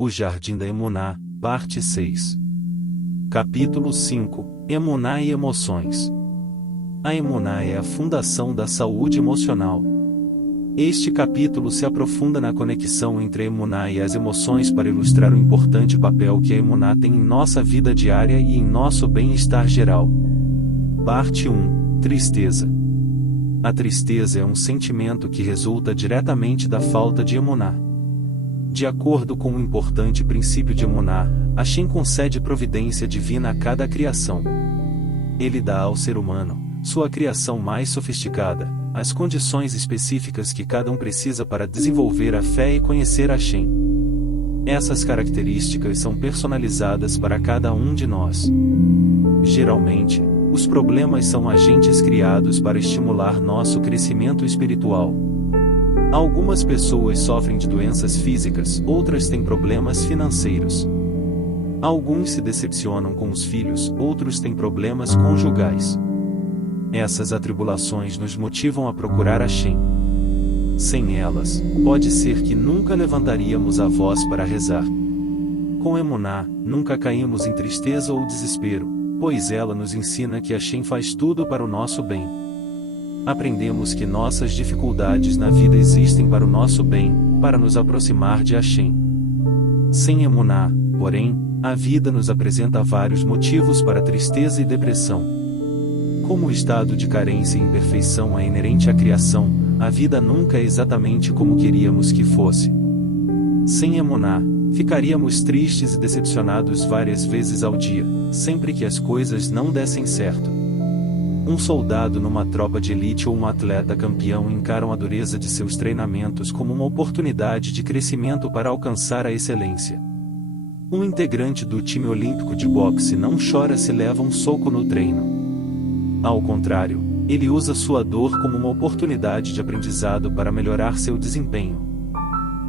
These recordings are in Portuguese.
O Jardim da Emuná, Parte 6. Capítulo 5. Emuná e Emoções. A Emuná é a fundação da saúde emocional. Este capítulo se aprofunda na conexão entre a Emuná e as emoções para ilustrar o importante papel que a Emuná tem em nossa vida diária e em nosso bem-estar geral. Parte 1. Tristeza. A tristeza é um sentimento que resulta diretamente da falta de Emuná. De acordo com o importante princípio de Emuná, Hashem concede providência divina a cada criação. Ele dá ao ser humano, sua criação mais sofisticada, as condições específicas que cada um precisa para desenvolver a fé e conhecer Hashem. Essas características são personalizadas para cada um de nós. Geralmente, os problemas são agentes criados para estimular nosso crescimento espiritual. Algumas pessoas sofrem de doenças físicas, outras têm problemas financeiros. Alguns se decepcionam com os filhos, outros têm problemas conjugais. Essas atribulações nos motivam a procurar Hashem. Sem elas, pode ser que nunca levantaríamos a voz para rezar. Com Emuná, nunca caímos em tristeza ou desespero, pois ela nos ensina que Hashem faz tudo para o nosso bem. Aprendemos que nossas dificuldades na vida existem para o nosso bem, para nos aproximar de Hashem. Sem Emuná, porém, a vida nos apresenta vários motivos para tristeza e depressão. Como o estado de carência e imperfeição é inerente à criação, a vida nunca é exatamente como queríamos que fosse. Sem Emuná, ficaríamos tristes e decepcionados várias vezes ao dia, sempre que as coisas não dessem certo. Um soldado numa tropa de elite ou um atleta campeão encaram a dureza de seus treinamentos como uma oportunidade de crescimento para alcançar a excelência. Um integrante do time olímpico de boxe não chora se leva um soco no treino. Ao contrário, ele usa sua dor como uma oportunidade de aprendizado para melhorar seu desempenho.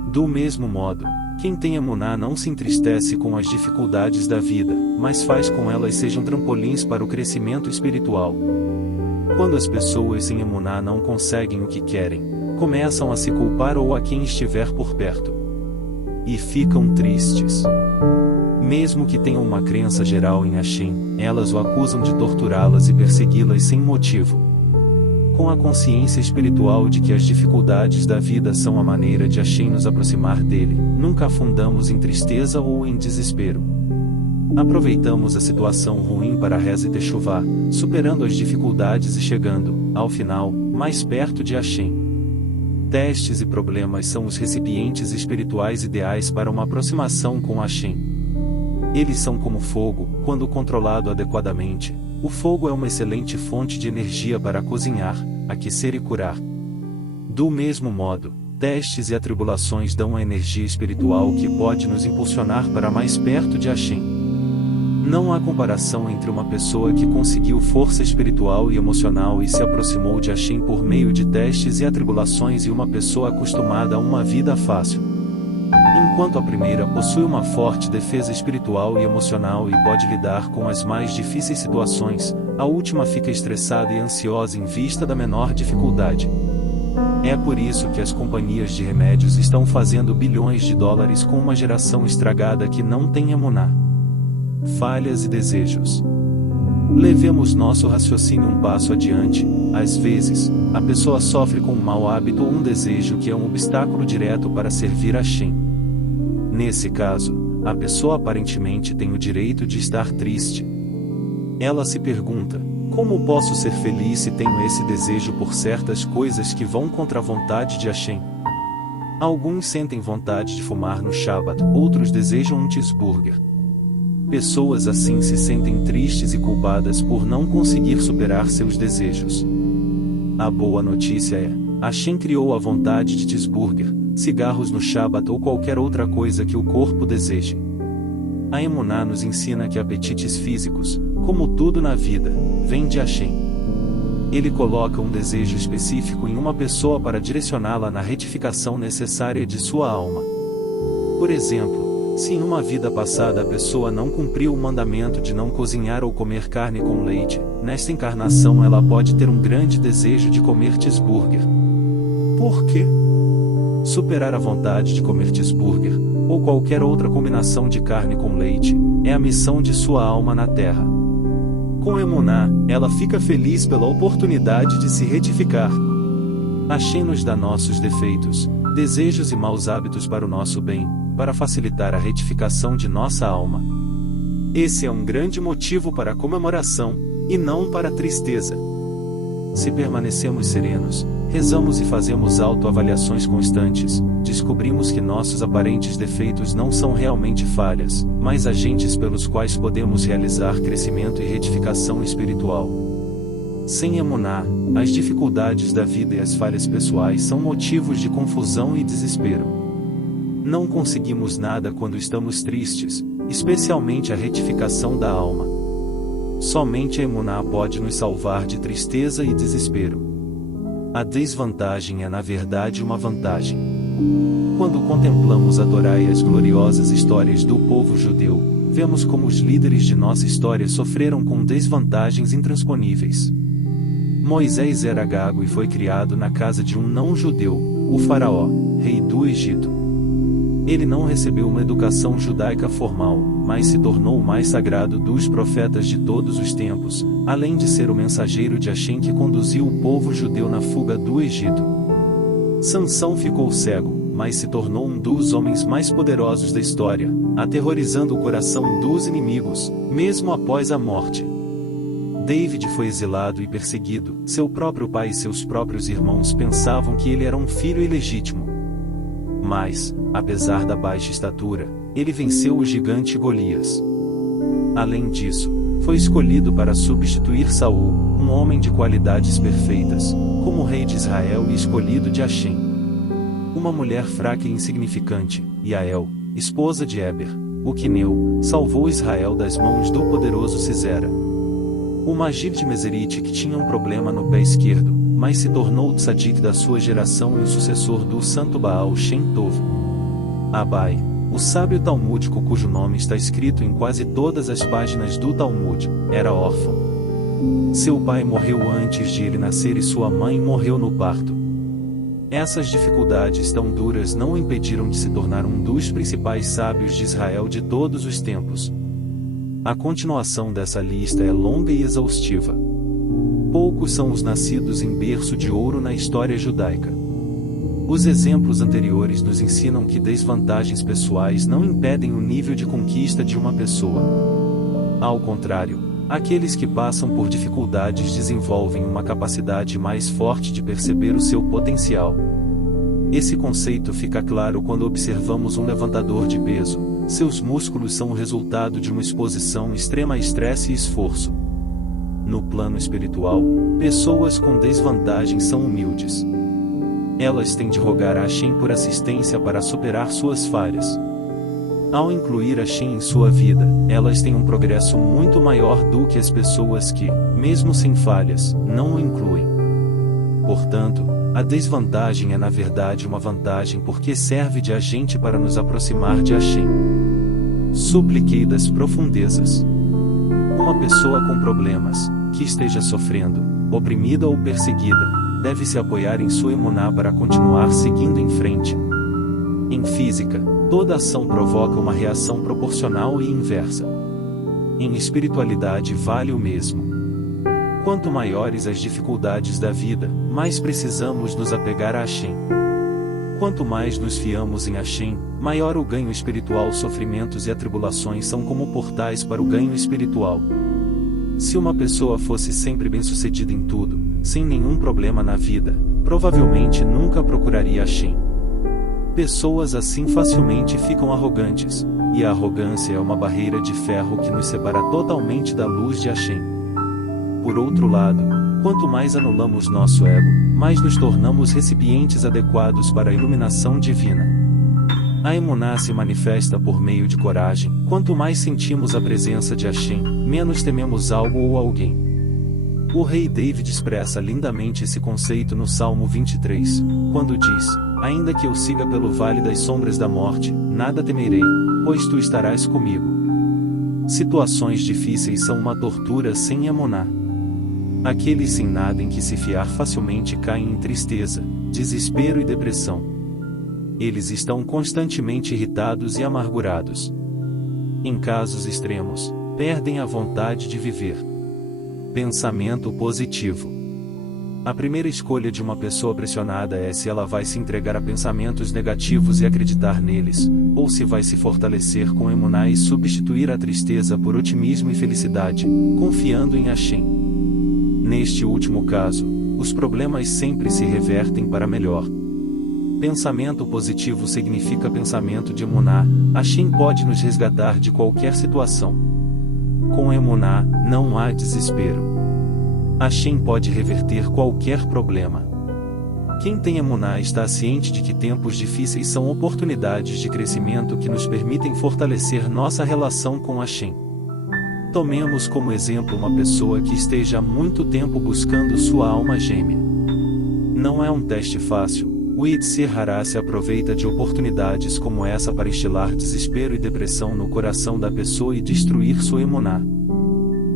Do mesmo modo, quem tem Emuná não se entristece com as dificuldades da vida, mas faz com elas sejam trampolins para o crescimento espiritual. Quando as pessoas sem Emuná não conseguem o que querem, começam a se culpar ou a quem estiver por perto. E ficam tristes. Mesmo que tenham uma crença geral em Hashem, elas o acusam de torturá-las e persegui-las sem motivo. Com a consciência espiritual de que as dificuldades da vida são a maneira de Hashem nos aproximar dele, nunca afundamos em tristeza ou em desespero. Aproveitamos a situação ruim para a reza e techuvá, superando as dificuldades e chegando, ao final, mais perto de Hashem. Testes e problemas são os recipientes espirituais ideais para uma aproximação com Hashem. Eles são como fogo, quando controlado adequadamente. O fogo é uma excelente fonte de energia para cozinhar, aquecer e curar. Do mesmo modo, testes e atribulações dão a energia espiritual que pode nos impulsionar para mais perto de Hashem. Não há comparação entre uma pessoa que conseguiu força espiritual e emocional e se aproximou de Hashem por meio de testes e atribulações e uma pessoa acostumada a uma vida fácil. Enquanto a primeira possui uma forte defesa espiritual e emocional e pode lidar com as mais difíceis situações, a última fica estressada e ansiosa em vista da menor dificuldade. É por isso que as companhias de remédios estão fazendo bilhões de dólares com uma geração estragada que não tem Emuná. Falhas e desejos. Levemos nosso raciocínio um passo adiante. Às vezes, a pessoa sofre com um mau hábito ou um desejo que é um obstáculo direto para servir a Hashem. Nesse caso, a pessoa aparentemente tem o direito de estar triste. Ela se pergunta: como posso ser feliz se tenho esse desejo por certas coisas que vão contra a vontade de Hashem? Alguns sentem vontade de fumar no Shabat, outros desejam um cheeseburger. Pessoas assim se sentem tristes e culpadas por não conseguir superar seus desejos. A boa notícia é: Hashem criou a vontade de cheeseburger, cigarros no Shabat ou qualquer outra coisa que o corpo deseje. A Emuná nos ensina que apetites físicos, como tudo na vida, vêm de Hashem. Ele coloca um desejo específico em uma pessoa para direcioná-la na retificação necessária de sua alma. Por exemplo, se em uma vida passada a pessoa não cumpriu o mandamento de não cozinhar ou comer carne com leite, nesta encarnação ela pode ter um grande desejo de comer cheeseburger. Por quê? Superar a vontade de comer cheeseburger, ou qualquer outra combinação de carne com leite, é a missão de sua alma na terra. Com Emuná, ela fica feliz pela oportunidade de se retificar. Hashem nos dá nossos defeitos, desejos e maus hábitos para o nosso bem, para facilitar a retificação de nossa alma. Esse é um grande motivo para a comemoração, e não para a tristeza. Se permanecemos serenos, rezamos e fazemos autoavaliações constantes, descobrimos que nossos aparentes defeitos não são realmente falhas, mas agentes pelos quais podemos realizar crescimento e retificação espiritual. Sem Emuná, as dificuldades da vida e as falhas pessoais são motivos de confusão e desespero. Não conseguimos nada quando estamos tristes, especialmente a retificação da alma. Somente a Emuná pode nos salvar de tristeza e desespero. A desvantagem é na verdade uma vantagem. Quando contemplamos a Torá e as gloriosas histórias do povo judeu, vemos como os líderes de nossa história sofreram com desvantagens intransponíveis. Moisés era gago e foi criado na casa de um não-judeu, o faraó, rei do Egito. Ele não recebeu uma educação judaica formal, mas se tornou o mais sagrado dos profetas de todos os tempos, além de ser o mensageiro de Hashem que conduziu o povo judeu na fuga do Egito. Sansão ficou cego, mas se tornou um dos homens mais poderosos da história, aterrorizando o coração dos inimigos, mesmo após a morte. David foi exilado e perseguido, seu próprio pai e seus próprios irmãos pensavam que ele era um filho ilegítimo. Mas, apesar da baixa estatura, ele venceu o gigante Golias. Além disso, foi escolhido para substituir Saul, um homem de qualidades perfeitas, como rei de Israel e escolhido de Hashem. Uma mulher fraca e insignificante, Yael, esposa de Eber, o queneu, salvou Israel das mãos do poderoso Sisera. O Magir de Meserite que tinha um problema no pé esquerdo, mas se tornou o tzadik da sua geração e o sucessor do santo Baal Shem Tov. Abai, o sábio talmúdico cujo nome está escrito em quase todas as páginas do Talmud, era órfão. Seu pai morreu antes de ele nascer e sua mãe morreu no parto. Essas dificuldades tão duras não o impediram de se tornar um dos principais sábios de Israel de todos os tempos. A continuação dessa lista é longa e exaustiva. Poucos são os nascidos em berço de ouro na história judaica. Os exemplos anteriores nos ensinam que desvantagens pessoais não impedem o nível de conquista de uma pessoa. Ao contrário, aqueles que passam por dificuldades desenvolvem uma capacidade mais forte de perceber o seu potencial. Esse conceito fica claro quando observamos um levantador de peso. Seus músculos são o resultado de uma exposição extrema a estresse e esforço. No plano espiritual, pessoas com desvantagem são humildes. Elas têm de rogar a Hashem por assistência para superar suas falhas. Ao incluir Hashem em sua vida, elas têm um progresso muito maior do que as pessoas que, mesmo sem falhas, não o incluem. Portanto, a desvantagem é na verdade uma vantagem porque serve de agente para nos aproximar de Hashem. Supliquei das profundezas. Uma pessoa com problemas, que esteja sofrendo, oprimida ou perseguida, deve se apoiar em sua emuná para continuar seguindo em frente. Em física, toda ação provoca uma reação proporcional e inversa. Em espiritualidade vale o mesmo. Quanto maiores as dificuldades da vida, mais precisamos nos apegar a Hashem. Quanto mais nos fiamos em Hashem, maior o ganho espiritual. Sofrimentos e atribulações são como portais para o ganho espiritual. Se uma pessoa fosse sempre bem-sucedida em tudo, sem nenhum problema na vida, provavelmente nunca procuraria Hashem. Pessoas assim facilmente ficam arrogantes, e a arrogância é uma barreira de ferro que nos separa totalmente da luz de Hashem. Por outro lado, quanto mais anulamos nosso ego, mais nos tornamos recipientes adequados para a iluminação divina. A emuná se manifesta por meio de coragem. Quanto mais sentimos a presença de Hashem, menos tememos algo ou alguém. O rei David expressa lindamente esse conceito no Salmo 23, quando diz: ainda que eu siga pelo vale das sombras da morte, nada temerei, pois tu estarás comigo. Situações difíceis são uma tortura sem emuná. Aqueles sem nada em que se fiar facilmente caem em tristeza, desespero e depressão. eles estão constantemente irritados e amargurados. Em casos extremos, perdem a vontade de viver. Pensamento positivo. A primeira escolha de uma pessoa pressionada é se ela vai se entregar a pensamentos negativos e acreditar neles, ou se vai se fortalecer com emuná e substituir a tristeza por otimismo e felicidade, confiando em Hashem. Neste último caso, os problemas sempre se revertem para melhor. Pensamento positivo significa pensamento de emuná. Hashem pode nos resgatar de qualquer situação. Com emuná, não há desespero. Hashem pode reverter qualquer problema. Quem tem emuná está ciente de que tempos difíceis são oportunidades de crescimento que nos permitem fortalecer nossa relação com Hashem. Tomemos como exemplo uma pessoa que esteja há muito tempo buscando sua alma gêmea. Não é um teste fácil. O Yetzer Hará se aproveita de oportunidades como essa para instilar desespero e depressão no coração da pessoa e destruir sua emuná.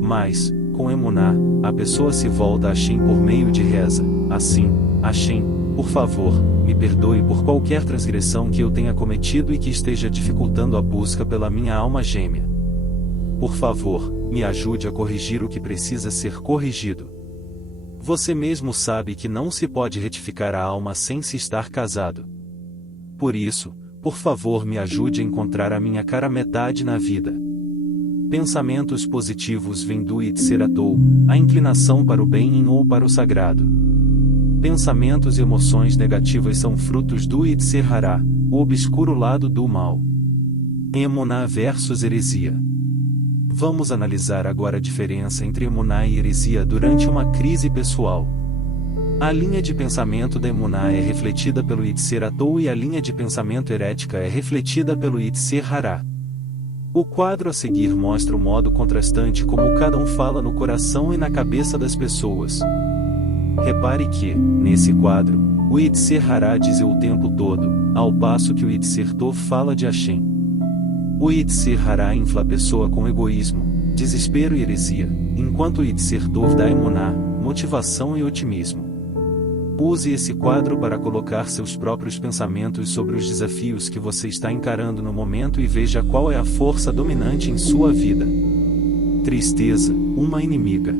Mas, com emuná, a pessoa se volta a Hashem por meio de reza. Assim, Hashem, por favor, me perdoe por qualquer transgressão que eu tenha cometido e que esteja dificultando a busca pela minha alma gêmea. Por favor, me ajude a corrigir o que precisa ser corrigido. Você mesmo sabe que não se pode retificar a alma sem se estar casado. Por isso, por favor, me ajude a encontrar a minha cara metade na vida. Pensamentos positivos vêm do Yetzer Hatou, a inclinação para o bem ou para o sagrado. Pensamentos e emoções negativas são frutos do Yetzer Hará, o obscuro lado do mal. Emuná versus heresia. Vamos analisar agora a diferença entre emuná e heresia durante uma crise pessoal. A linha de pensamento da emuná é refletida pelo Yetzer Hatou e a linha de pensamento herética é refletida pelo Yetzer Hará. O quadro a seguir mostra o modo contrastante como cada um fala no coração e na cabeça das pessoas. Repare que, nesse quadro, o Yetzer Hará diz o tempo todo, ao passo que o Yetzer Tov fala de Hashem. O Yetzer Hará infla a pessoa com egoísmo, desespero e heresia, enquanto o Yetzer Tov dá emuná, motivação e otimismo. Use esse quadro para colocar seus próprios pensamentos sobre os desafios que você está encarando no momento e veja qual é a força dominante em sua vida. Tristeza, uma inimiga.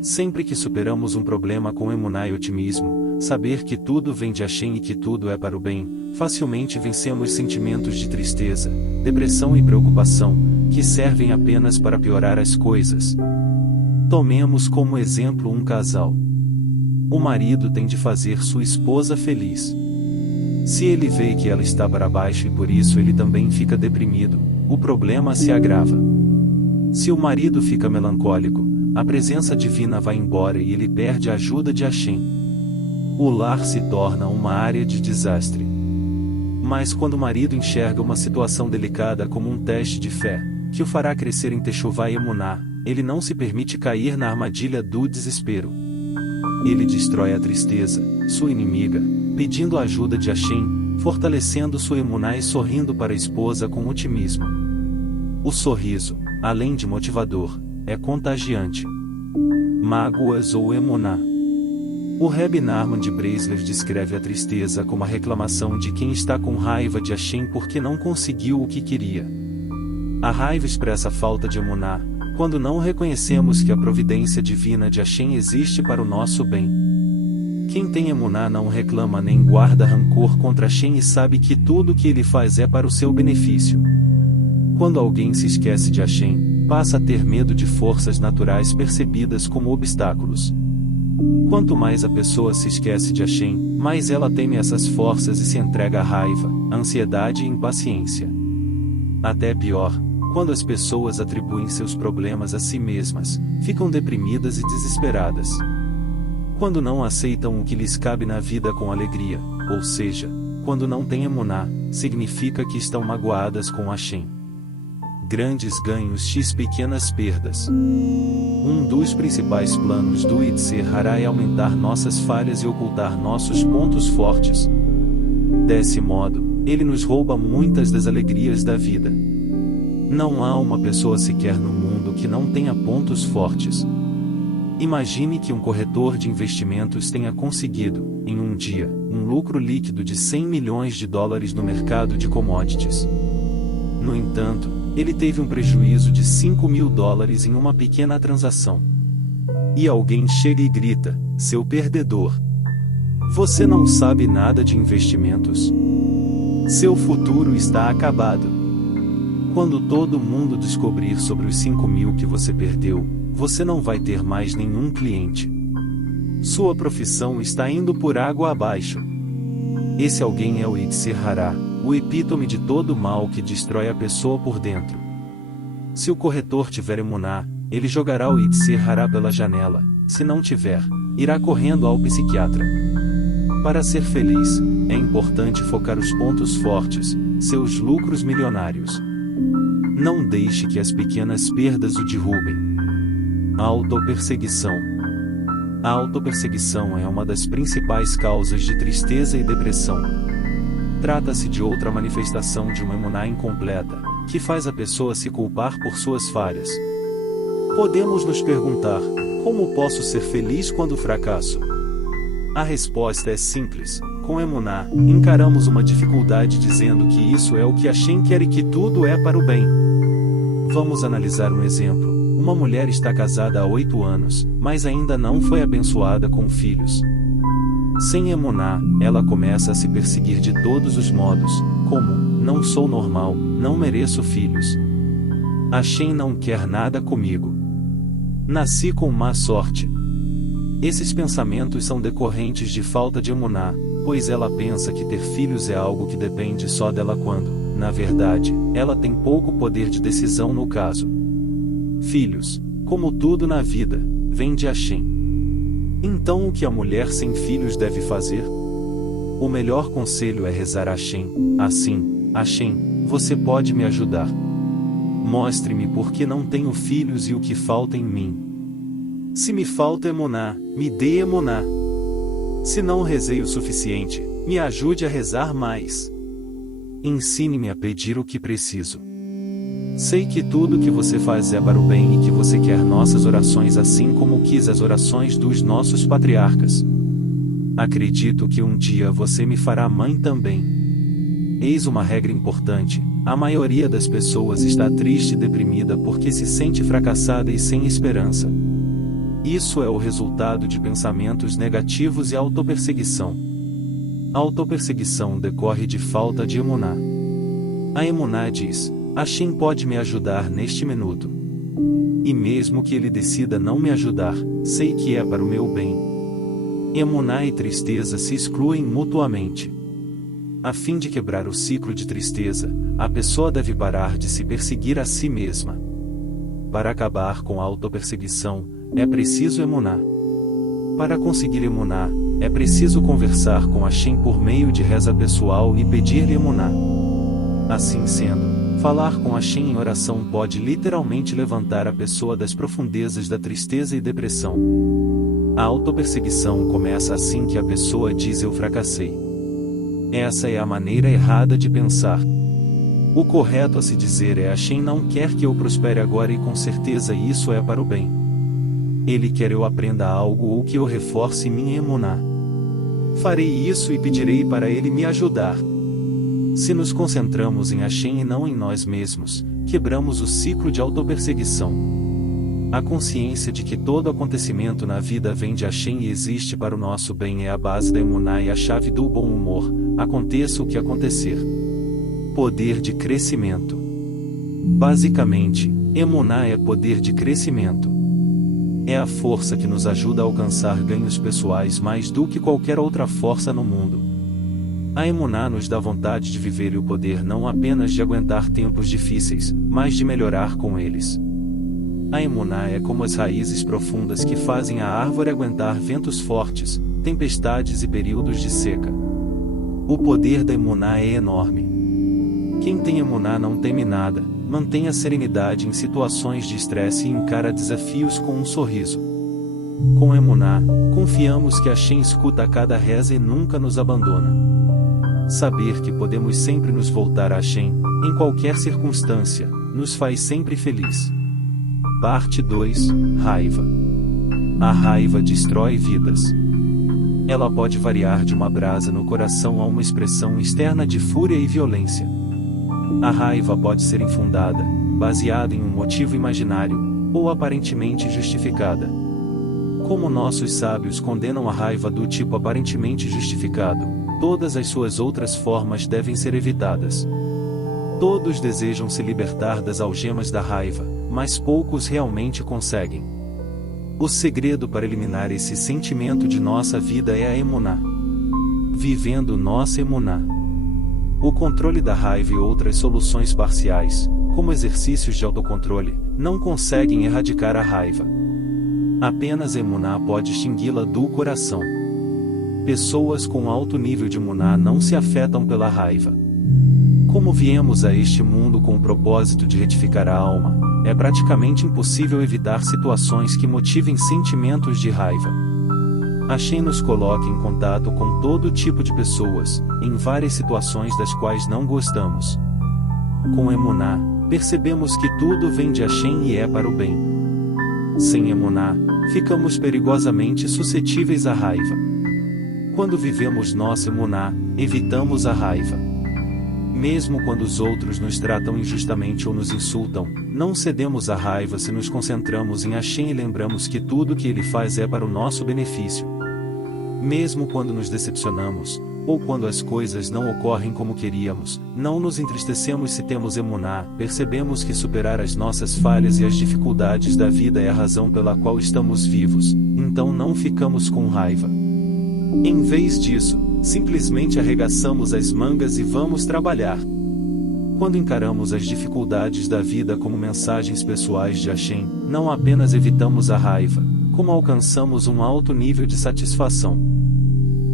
Sempre que superamos um problema com emuná e otimismo, saber que tudo vem de Hashem e que tudo é para o bem, facilmente vencemos sentimentos de tristeza, depressão e preocupação, que servem apenas para piorar as coisas. Tomemos como exemplo um casal. O marido tem de fazer sua esposa feliz. Se ele vê que ela está para baixo e por isso ele também fica deprimido, o problema se agrava. Se o marido fica melancólico, a presença divina vai embora e ele perde a ajuda de Hashem. O lar se torna uma área de desastre. Mas quando o marido enxerga uma situação delicada como um teste de fé, que o fará crescer em Teshuvá e emuná, ele não se permite cair na armadilha do desespero. Ele destrói a tristeza, sua inimiga, pedindo a ajuda de Hashem, fortalecendo sua emuná e sorrindo para a esposa com otimismo. O sorriso, além de motivador, é contagiante. Mágoas ou emuná. O Rebbe Nachman de Breslev descreve a tristeza como a reclamação de quem está com raiva de Hashem porque não conseguiu o que queria. A raiva expressa a falta de emuná, quando não reconhecemos que a providência divina de Hashem existe para o nosso bem. Quem tem emuná não reclama nem guarda rancor contra Hashem e sabe que tudo o que ele faz é para o seu benefício. Quando alguém se esquece de Hashem, passa a ter medo de forças naturais percebidas como obstáculos. Quanto mais a pessoa se esquece de Hashem, mais ela teme essas forças e se entrega à raiva, à ansiedade e impaciência. Até pior, quando as pessoas atribuem seus problemas a si mesmas, ficam deprimidas e desesperadas. Quando não aceitam o que lhes cabe na vida com alegria, ou seja, quando não têm emuná, significa que estão magoadas com Hashem. Grandes ganhos x pequenas perdas. Um dos principais planos do Yetzer Hará é aumentar nossas falhas e ocultar nossos pontos fortes. Desse modo, ele nos rouba muitas das alegrias da vida. Não há uma pessoa sequer no mundo que não tenha pontos fortes. Imagine que um corretor de investimentos tenha conseguido, em um dia, um lucro líquido de 100 milhões de dólares no mercado de commodities. No entanto, ele teve um prejuízo de 5 mil dólares em uma pequena transação. E alguém chega e grita: seu perdedor! Você não sabe nada de investimentos? Seu futuro está acabado. Quando todo mundo descobrir sobre os 5 mil que você perdeu, você não vai ter mais nenhum cliente. Sua profissão está indo por água abaixo. Esse alguém é o Yetzer Hará, o epítome de todo mal que destrói a pessoa por dentro. Se o corretor tiver emuná, ele jogará o Yetzer Hará pela janela. Se não tiver, irá correndo ao psiquiatra. Para ser feliz, é importante focar os pontos fortes, seus lucros milionários. Não deixe que as pequenas perdas o derrubem. Autoperseguição. A autoperseguição é uma das principais causas de tristeza e depressão. Trata-se de outra manifestação de uma emuná incompleta, que faz a pessoa se culpar por suas falhas. Podemos nos perguntar: como posso ser feliz quando fracasso? A resposta é simples: com emuná, encaramos uma dificuldade dizendo que isso é o que Hashem quer e que tudo é para o bem. Vamos analisar um exemplo. Uma mulher está casada há 8 anos, mas ainda não foi abençoada com filhos. Sem emuná, ela começa a se perseguir de todos os modos, como: não sou normal, não mereço filhos. Hashem não quer nada comigo. Nasci com má sorte. Esses pensamentos são decorrentes de falta de emuná, pois ela pensa que ter filhos é algo que depende só dela quando, na verdade, ela tem pouco poder de decisão no caso. Filhos, como tudo na vida, vem de Hashem. Então o que a mulher sem filhos deve fazer? O melhor conselho é rezar a Hashem, assim: Hashem, você pode me ajudar. Mostre-me por que não tenho filhos e o que falta em mim. Se me falta emuná, me dê emuná. Se não rezei o suficiente, me ajude a rezar mais. Ensine-me a pedir o que preciso. Sei que tudo que você faz é para o bem e que você quer nossas orações assim como quis as orações dos nossos patriarcas. Acredito que um dia você me fará mãe também. Eis uma regra importante: a maioria das pessoas está triste e deprimida porque se sente fracassada e sem esperança. Isso é o resultado de pensamentos negativos e autoperseguição. A autoperseguição decorre de falta de emuná. A emuná diz: Hashem pode me ajudar neste minuto. E mesmo que ele decida não me ajudar, sei que é para o meu bem. Emuná e tristeza se excluem mutuamente. A fim de quebrar o ciclo de tristeza, a pessoa deve parar de se perseguir a si mesma. Para acabar com a autoperseguição, é preciso emuná. Para conseguir emuná, é preciso conversar com Hashem por meio de reza pessoal e pedir-lhe emuná. Assim sendo, falar com Hashem em oração pode literalmente levantar a pessoa das profundezas da tristeza e depressão. A autoperseguição começa assim que a pessoa diz: eu fracassei. Essa é a maneira errada de pensar. O correto a se dizer é: Hashem não quer que eu prospere agora e com certeza isso é para o bem. Ele quer eu aprenda algo ou que eu reforce minha emuná. Farei isso e pedirei para ele me ajudar. Se nos concentramos em Hashem e não em nós mesmos, quebramos o ciclo de autoperseguição. A consciência de que todo acontecimento na vida vem de Hashem e existe para o nosso bem é a base da emuná e a chave do bom humor, aconteça o que acontecer. Poder de crescimento. Basicamente, emuná é poder de crescimento. É a força que nos ajuda a alcançar ganhos pessoais mais do que qualquer outra força no mundo. A emuná nos dá vontade de viver e o poder não apenas de aguentar tempos difíceis, mas de melhorar com eles. A emuná é como as raízes profundas que fazem a árvore aguentar ventos fortes, tempestades e períodos de seca. O poder da emuná é enorme. Quem tem emuná não teme nada, mantém a serenidade em situações de estresse e encara desafios com um sorriso. Com emuná, confiamos que Hashem escuta a cada reza e nunca nos abandona. Saber que podemos sempre nos voltar a Hashem, em qualquer circunstância, nos faz sempre feliz. Parte 2, Raiva. A raiva destrói vidas. Ela pode variar de uma brasa no coração a uma expressão externa de fúria e violência. A raiva pode ser infundada, baseada em um motivo imaginário, ou aparentemente justificada. Como nossos sábios condenam a raiva do tipo aparentemente justificado, todas as suas outras formas devem ser evitadas. Todos desejam se libertar das algemas da raiva, mas poucos realmente conseguem. O segredo para eliminar esse sentimento de nossa vida é a emuná. Vivendo nossa emuná. O controle da raiva e outras soluções parciais, como exercícios de autocontrole, não conseguem erradicar a raiva. Apenas emuná pode extingui-la do coração. Pessoas com alto nível de emuná não se afetam pela raiva. Como viemos a este mundo com o propósito de retificar a alma, é praticamente impossível evitar situações que motivem sentimentos de raiva. Hashem nos coloca em contato com todo tipo de pessoas, em várias situações das quais não gostamos. Com emuná, percebemos que tudo vem de Hashem e é para o bem. Sem emuná, ficamos perigosamente suscetíveis à raiva. Quando vivemos nossa emuná, evitamos a raiva. Mesmo quando os outros nos tratam injustamente ou nos insultam, não cedemos à raiva se nos concentramos em Hashem e lembramos que tudo o que Ele faz é para o nosso benefício. Mesmo quando nos decepcionamos, ou quando as coisas não ocorrem como queríamos, não nos entristecemos se temos emuná, percebemos que superar as nossas falhas e as dificuldades da vida é a razão pela qual estamos vivos, então não ficamos com raiva. Em vez disso, simplesmente arregaçamos as mangas e vamos trabalhar. Quando encaramos as dificuldades da vida como mensagens pessoais de Hashem, não apenas evitamos a raiva, como alcançamos um alto nível de satisfação.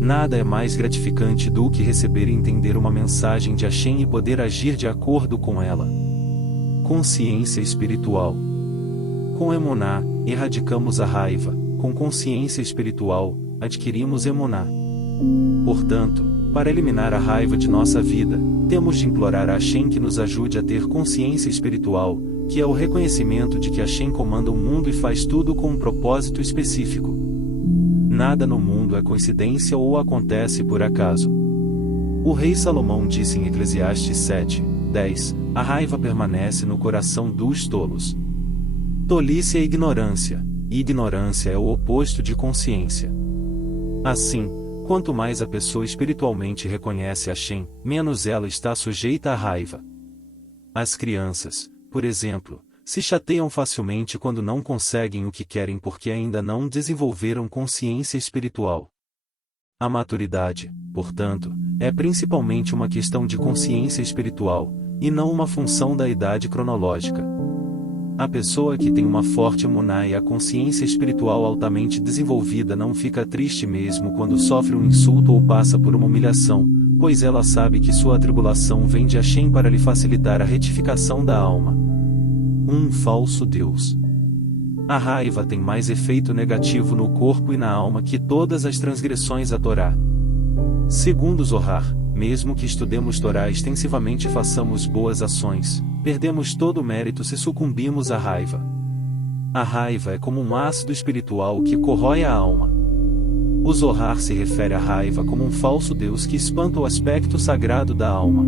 Nada é mais gratificante do que receber e entender uma mensagem de Hashem e poder agir de acordo com ela. Consciência espiritual. Com emuná, erradicamos a raiva, com consciência espiritual, adquirimos emuná. Portanto, para eliminar a raiva de nossa vida, temos de implorar a Hashem que nos ajude a ter consciência espiritual, que é o reconhecimento de que Hashem comanda o mundo e faz tudo com um propósito específico. Nada no mundo é coincidência ou acontece por acaso. O rei Salomão disse em Eclesiastes 7:10, a raiva permanece no coração dos tolos. Tolice é ignorância, e ignorância é o oposto de consciência. Assim, quanto mais a pessoa espiritualmente reconhece Hashem, menos ela está sujeita à raiva. As crianças, por exemplo, se chateiam facilmente quando não conseguem o que querem porque ainda não desenvolveram consciência espiritual. A maturidade, portanto, é principalmente uma questão de consciência espiritual, e não uma função da idade cronológica. A pessoa que tem uma forte emuná e a consciência espiritual altamente desenvolvida não fica triste mesmo quando sofre um insulto ou passa por uma humilhação, pois ela sabe que sua atribulação vem de Hashem para lhe facilitar a retificação da alma. Um falso Deus. A raiva tem mais efeito negativo no corpo e na alma que todas as transgressões à Torá. Segundo Zohar, mesmo que estudemos Torá extensivamente e façamos boas ações, perdemos todo o mérito se sucumbimos à raiva. A raiva é como um ácido espiritual que corrói a alma. O Zohar se refere à raiva como um falso Deus que espanta o aspecto sagrado da alma.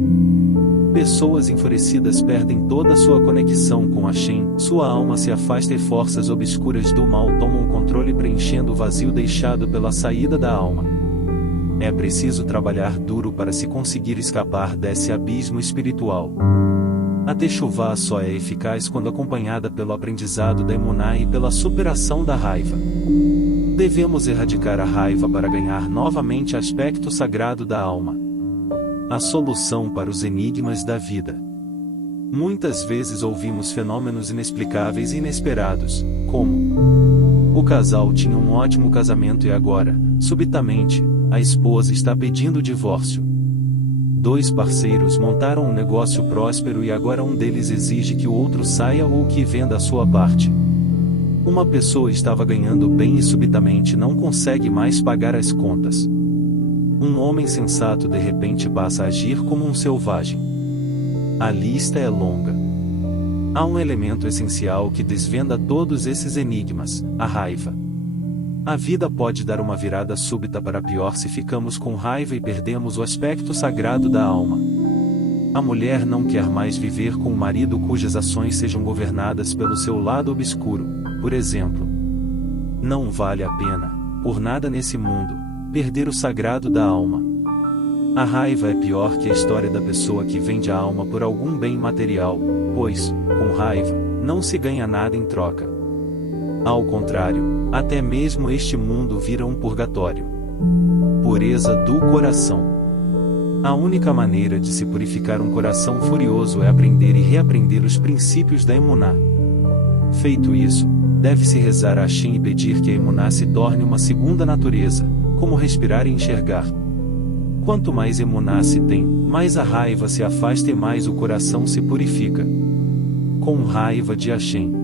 Pessoas enfurecidas perdem toda a sua conexão com Hashem, sua alma se afasta e forças obscuras do mal tomam o controle preenchendo o vazio deixado pela saída da alma. É preciso trabalhar duro para se conseguir escapar desse abismo espiritual. A techuvá só é eficaz quando acompanhada pelo aprendizado da emuná e pela superação da raiva. Devemos erradicar a raiva para ganhar novamente aspecto sagrado da alma. A solução para os enigmas da vida. Muitas vezes ouvimos fenômenos inexplicáveis e inesperados, como: o casal tinha um ótimo casamento e agora, subitamente, a esposa está pedindo o divórcio. Dois parceiros montaram um negócio próspero e agora um deles exige que o outro saia ou que venda a sua parte. Uma pessoa estava ganhando bem e subitamente não consegue mais pagar as contas. Um homem sensato de repente passa a agir como um selvagem. A lista é longa. Há um elemento essencial que desvenda todos esses enigmas: a raiva. A vida pode dar uma virada súbita para pior se ficamos com raiva e perdemos o aspecto sagrado da alma. A mulher não quer mais viver com um marido cujas ações sejam governadas pelo seu lado obscuro, por exemplo. Não vale a pena, por nada nesse mundo, perder o sagrado da alma. A raiva é pior que a história da pessoa que vende a alma por algum bem material, pois, com raiva, não se ganha nada em troca. Ao contrário, até mesmo este mundo vira um purgatório. Pureza do coração. A única maneira de se purificar um coração furioso é aprender e reaprender os princípios da emuná. Feito isso, deve-se rezar a Hashem e pedir que a emuná se torne uma segunda natureza, como respirar e enxergar. Quanto mais emuná se tem, mais a raiva se afasta e mais o coração se purifica. Com raiva de Hashem.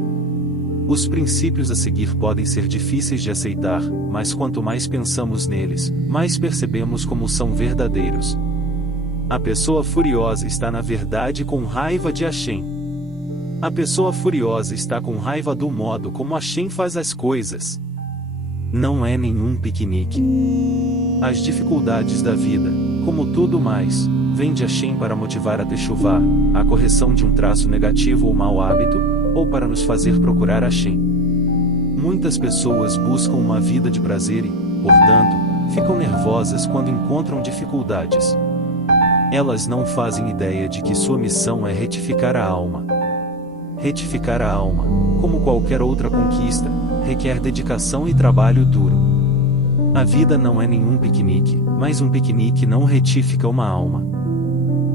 Os princípios a seguir podem ser difíceis de aceitar, mas quanto mais pensamos neles, mais percebemos como são verdadeiros. A pessoa furiosa está na verdade com raiva de Hashem. A pessoa furiosa está com raiva do modo como Hashem faz as coisas. Não é nenhum piquenique. As dificuldades da vida, como tudo mais, vêm de Hashem para motivar a techuvá, a correção de um traço negativo ou mau hábito, ou para nos fazer procurar Hashem. Muitas pessoas buscam uma vida de prazer e, portanto, ficam nervosas quando encontram dificuldades. Elas não fazem ideia de que sua missão é retificar a alma. Retificar a alma, como qualquer outra conquista, requer dedicação e trabalho duro. A vida não é nenhum piquenique, mas um piquenique não retifica uma alma.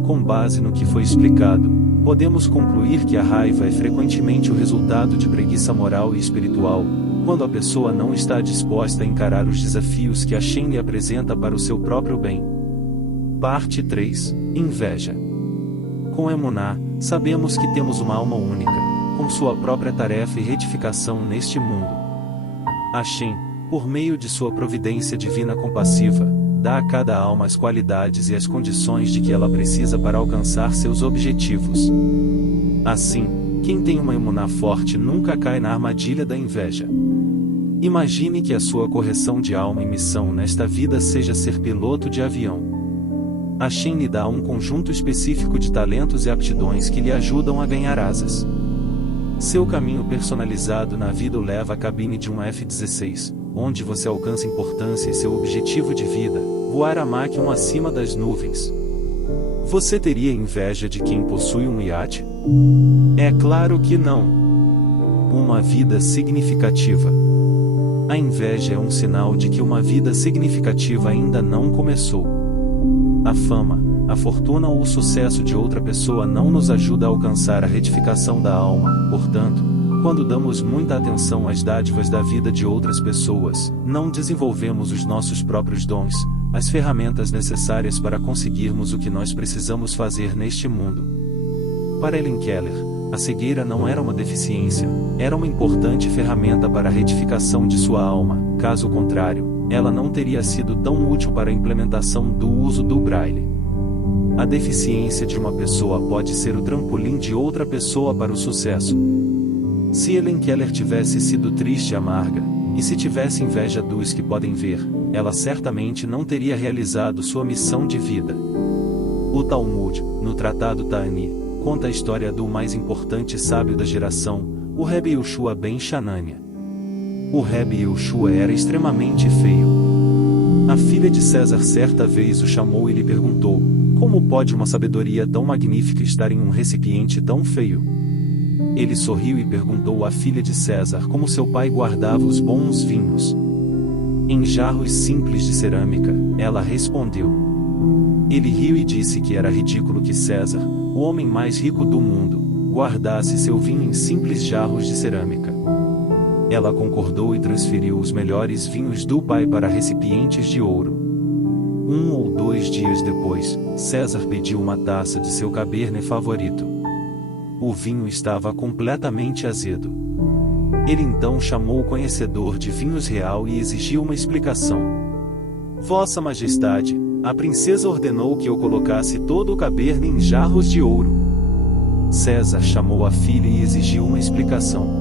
Com base no que foi explicado, podemos concluir que a raiva é frequentemente o resultado de preguiça moral e espiritual, quando a pessoa não está disposta a encarar os desafios que Hashem lhe apresenta para o seu próprio bem. Parte 3. Inveja. Com emuná, sabemos que temos uma alma única, com sua própria tarefa e retificação neste mundo. Hashem, por meio de sua providência divina compassiva, dá a cada alma as qualidades e as condições de que ela precisa para alcançar seus objetivos. Assim, quem tem uma emuná forte nunca cai na armadilha da inveja. Imagine que a sua correção de alma e missão nesta vida seja ser piloto de avião. Hashem lhe dá um conjunto específico de talentos e aptidões que lhe ajudam a ganhar asas. Seu caminho personalizado na vida o leva à cabine de um F-16, onde você alcança importância e seu objetivo de vida, voar a Mach 1 acima das nuvens. Você teria inveja de quem possui um iate? É claro que não. Uma vida significativa. A inveja é um sinal de que uma vida significativa ainda não começou. A fama, a fortuna ou o sucesso de outra pessoa não nos ajuda a alcançar a retificação da alma, portanto, quando damos muita atenção às dádivas da vida de outras pessoas, não desenvolvemos os nossos próprios dons, as ferramentas necessárias para conseguirmos o que nós precisamos fazer neste mundo. Para Helen Keller, a cegueira não era uma deficiência, era uma importante ferramenta para a retificação de sua alma, caso contrário, ela não teria sido tão útil para a implementação do uso do Braille. A deficiência de uma pessoa pode ser o trampolim de outra pessoa para o sucesso. Se Helen Keller tivesse sido triste e amarga, e se tivesse inveja dos que podem ver, ela certamente não teria realizado sua missão de vida. O Talmud, no Tratado Ta'ani, conta a história do mais importante sábio da geração, o Rebbe Yehoshua ben Hanania. O Rebbe Yehoshua era extremamente feio. A filha de César certa vez o chamou e lhe perguntou: como pode uma sabedoria tão magnífica estar em um recipiente tão feio? Ele sorriu e perguntou à filha de César como seu pai guardava os bons vinhos. Em jarros simples de cerâmica, ela respondeu. Ele riu e disse que era ridículo que César, o homem mais rico do mundo, guardasse seu vinho em simples jarros de cerâmica. Ela concordou e transferiu os melhores vinhos do pai para recipientes de ouro. 1 ou 2 dias depois, César pediu uma taça de seu cabernet favorito. O vinho estava completamente azedo. Ele então chamou o conhecedor de vinhos real e exigiu uma explicação. Vossa Majestade, a princesa ordenou que eu colocasse todo o cabernet em jarros de ouro. César chamou a filha e exigiu uma explicação.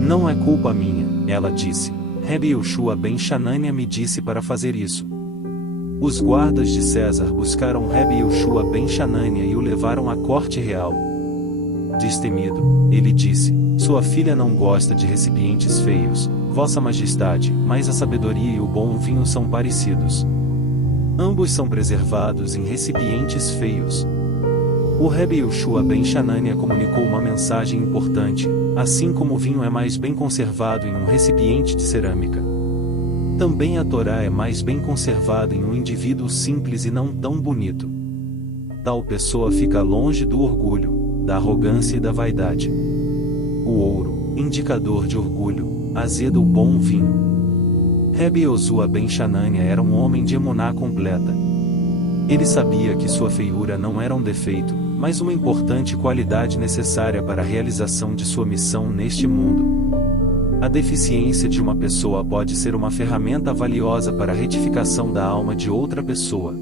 Não é culpa minha, ela disse, Rabi Yoshua ben Chanania me disse para fazer isso. Os guardas de César buscaram Rabi Yoshua ben Chanania e o levaram à corte real. Destemido, ele disse: sua filha não gosta de recipientes feios, Vossa Majestade, mas a sabedoria e o bom vinho são parecidos. Ambos são preservados em recipientes feios. O Rabi Yoshua ben Chanania comunicou uma mensagem importante: assim como o vinho é mais bem conservado em um recipiente de cerâmica, também a Torá é mais bem conservada em um indivíduo simples e não tão bonito. Tal pessoa fica longe do orgulho, da arrogância e da vaidade. O ouro, indicador de orgulho, azeda o bom vinho. Rabi Yoshua ben Chanania era um homem de emuná completa. Ele sabia que sua feiura não era um defeito, mas uma importante qualidade necessária para a realização de sua missão neste mundo. A deficiência de uma pessoa pode ser uma ferramenta valiosa para a retificação da alma de outra pessoa.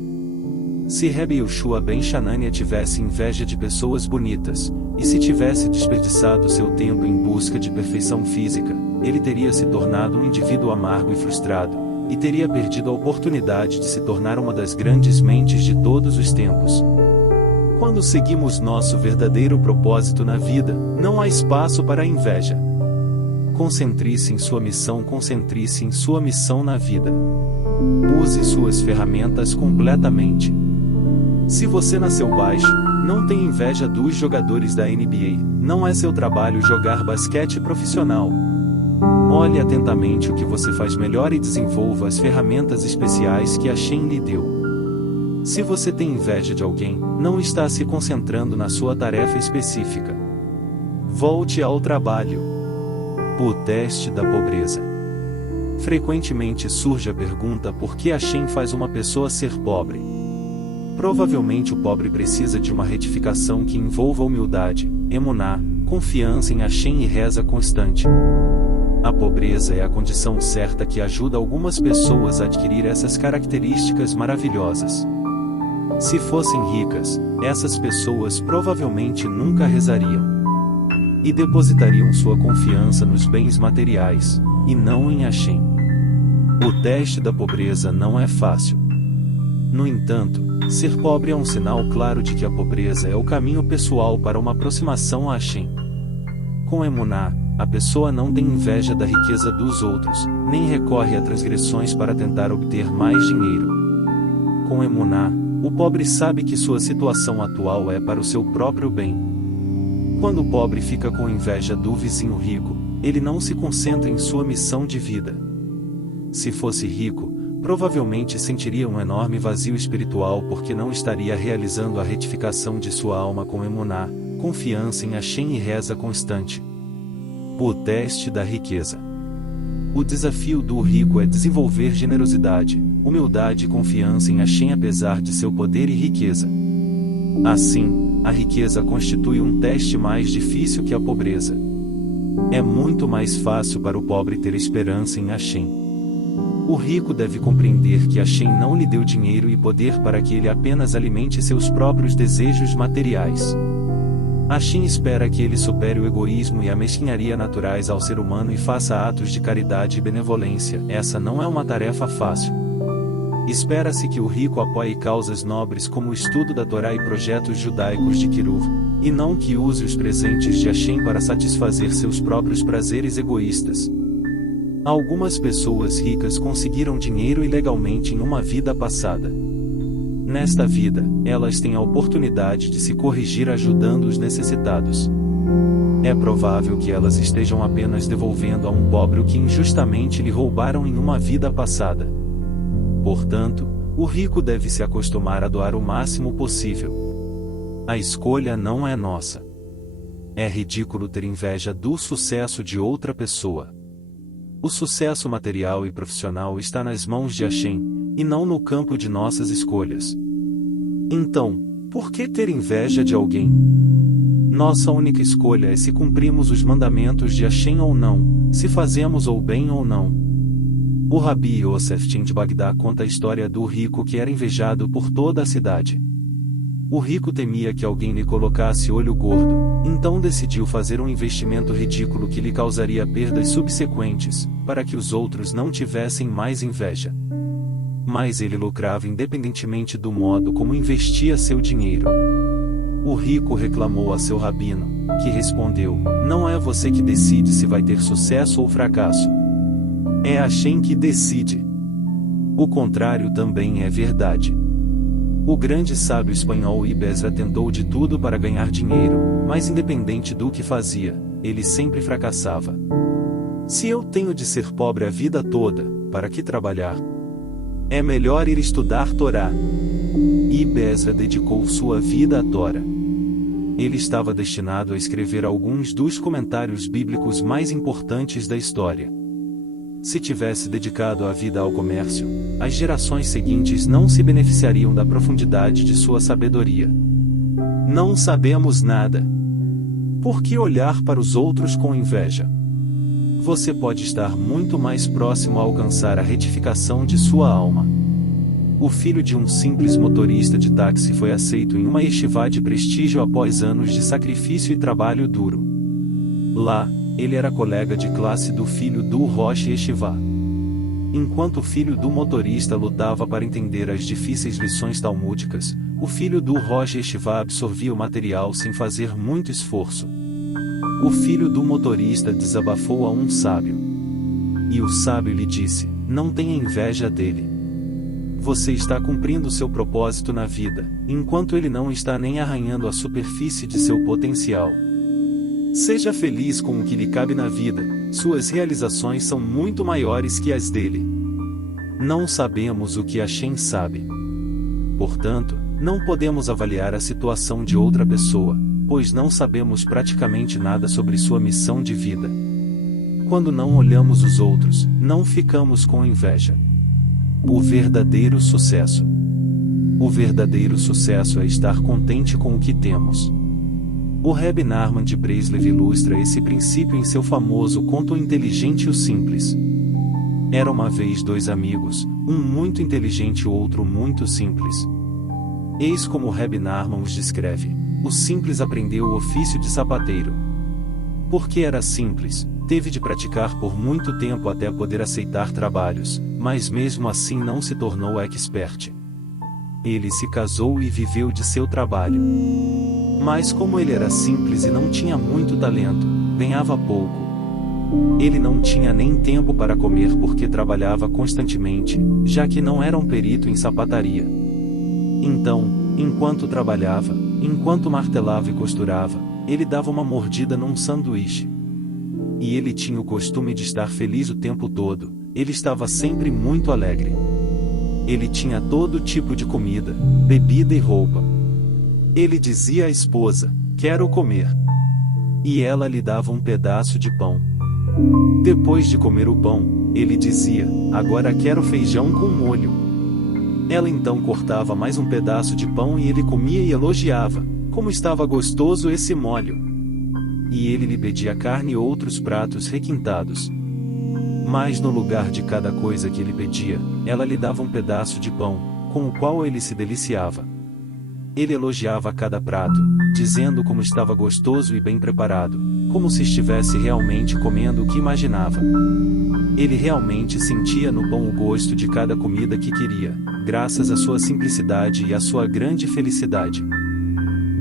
Se Rabi Yoshua ben Chanania tivesse inveja de pessoas bonitas, e se tivesse desperdiçado seu tempo em busca de perfeição física, ele teria se tornado um indivíduo amargo e frustrado, e teria perdido a oportunidade de se tornar uma das grandes mentes de todos os tempos. Quando seguimos nosso verdadeiro propósito na vida, não há espaço para a inveja. Concentre-se em sua missão, concentre-se em sua missão na vida. Use suas ferramentas completamente. Se você nasceu baixo, não tenha inveja dos jogadores da NBA, não é seu trabalho jogar basquete profissional. Olhe atentamente o que você faz melhor e desenvolva as ferramentas especiais que Hashem lhe deu. Se você tem inveja de alguém, não está se concentrando na sua tarefa específica. Volte ao trabalho. O teste da pobreza. Frequentemente surge a pergunta por que Hashem faz uma pessoa ser pobre. Provavelmente o pobre precisa de uma retificação que envolva humildade, emuná, confiança em Hashem e reza constante. A pobreza é a condição certa que ajuda algumas pessoas a adquirir essas características maravilhosas. Se fossem ricas, essas pessoas provavelmente nunca rezariam e depositariam sua confiança nos bens materiais, e não em Hashem. O teste da pobreza não é fácil. No entanto, ser pobre é um sinal claro de que a pobreza é o caminho pessoal para uma aproximação a Hashem. Com emuná, a pessoa não tem inveja da riqueza dos outros, nem recorre a transgressões para tentar obter mais dinheiro. Com emuná, o pobre sabe que sua situação atual é para o seu próprio bem. Quando o pobre fica com inveja do vizinho rico, ele não se concentra em sua missão de vida. Se fosse rico, provavelmente sentiria um enorme vazio espiritual porque não estaria realizando a retificação de sua alma com emuná, confiança em Hashem e reza constante. O teste da riqueza. O desafio do rico é desenvolver generosidade, humildade e confiança em Hashem apesar de seu poder e riqueza. Assim, a riqueza constitui um teste mais difícil que a pobreza. É muito mais fácil para o pobre ter esperança em Hashem. O rico deve compreender que Hashem não lhe deu dinheiro e poder para que ele apenas alimente seus próprios desejos materiais. Hashem espera que ele supere o egoísmo e a mesquinharia naturais ao ser humano e faça atos de caridade e benevolência. Essa não é uma tarefa fácil. Espera-se que o rico apoie causas nobres como o estudo da Torá e projetos judaicos de Kiruv, e não que use os presentes de Hashem para satisfazer seus próprios prazeres egoístas. Algumas pessoas ricas conseguiram dinheiro ilegalmente em uma vida passada. Nesta vida, elas têm a oportunidade de se corrigir ajudando os necessitados. É provável que elas estejam apenas devolvendo a um pobre o que injustamente lhe roubaram em uma vida passada. Portanto, o rico deve se acostumar a doar o máximo possível. A escolha não é nossa. É ridículo ter inveja do sucesso de outra pessoa. O sucesso material e profissional está nas mãos de Hashem, e não no campo de nossas escolhas. Então, por que ter inveja de alguém? Nossa única escolha é se cumprimos os mandamentos de Hashem ou não, se fazemos o bem ou não. O Rabi Yosef de Bagdá conta a história do rico que era invejado por toda a cidade. O rico temia que alguém lhe colocasse olho gordo, então decidiu fazer um investimento ridículo que lhe causaria perdas subsequentes, para que os outros não tivessem mais inveja. Mas ele lucrava independentemente do modo como investia seu dinheiro. O rico reclamou a seu rabino, que respondeu: não é você que decide se vai ter sucesso ou fracasso. É Hashem que decide. O contrário também é verdade. O grande sábio espanhol Ibn Ezra tentou de tudo para ganhar dinheiro, mas independente do que fazia, ele sempre fracassava. Se eu tenho de ser pobre a vida toda, para que trabalhar? É melhor ir estudar Torá. Ibn Ezra dedicou sua vida à Tora. Ele estava destinado a escrever alguns dos comentários bíblicos mais importantes da história. Se tivesse dedicado a vida ao comércio, as gerações seguintes não se beneficiariam da profundidade de sua sabedoria. Não sabemos nada. Por que olhar para os outros com inveja? Você pode estar muito mais próximo a alcançar a retificação de sua alma. O filho de um simples motorista de táxi foi aceito em uma yeshivá de prestígio após anos de sacrifício e trabalho duro. Lá, ele era colega de classe do filho do Rosh Yeshivá. Enquanto o filho do motorista lutava para entender as difíceis lições talmúdicas, o filho do Rosh Yeshivá absorvia o material sem fazer muito esforço. O filho do motorista desabafou a um sábio. E o sábio lhe disse: não tenha inveja dele. Você está cumprindo seu propósito na vida, enquanto ele não está nem arranhando a superfície de seu potencial. Seja feliz com o que lhe cabe na vida, suas realizações são muito maiores que as dele. Não sabemos o que Hashem sabe. Portanto, não podemos avaliar a situação de outra pessoa, pois não sabemos praticamente nada sobre sua missão de vida. Quando não olhamos os outros, não ficamos com inveja. O verdadeiro sucesso. O verdadeiro sucesso é estar contente com o que temos. O Rebbe Nachman de Breslev ilustra esse princípio em seu famoso conto O Inteligente e o Simples. Era uma vez dois amigos, um muito inteligente e o outro muito simples. Eis como o Rebbe Nachman os descreve: o simples aprendeu o ofício de sapateiro. Porque era simples, teve de praticar por muito tempo até poder aceitar trabalhos, mas mesmo assim não se tornou expert. Ele se casou e viveu de seu trabalho. Mas como ele era simples e não tinha muito talento, ganhava pouco. Ele não tinha nem tempo para comer porque trabalhava constantemente, já que não era um perito em sapataria. Então, enquanto trabalhava, enquanto martelava e costurava, ele dava uma mordida num sanduíche. E ele tinha o costume de estar feliz o tempo todo, ele estava sempre muito alegre. Ele tinha todo tipo de comida, bebida e roupa. Ele dizia à esposa: quero comer. E ela lhe dava um pedaço de pão. Depois de comer o pão, ele dizia: agora quero feijão com molho. Ela então cortava mais um pedaço de pão e ele comia e elogiava: como estava gostoso esse molho. E ele lhe pedia carne e outros pratos requintados. Mas no lugar de cada coisa que ele pedia, ela lhe dava um pedaço de pão, com o qual ele se deliciava. Ele elogiava cada prato, dizendo como estava gostoso e bem preparado, como se estivesse realmente comendo o que imaginava. Ele realmente sentia no pão o gosto de cada comida que queria, graças à sua simplicidade e à sua grande felicidade.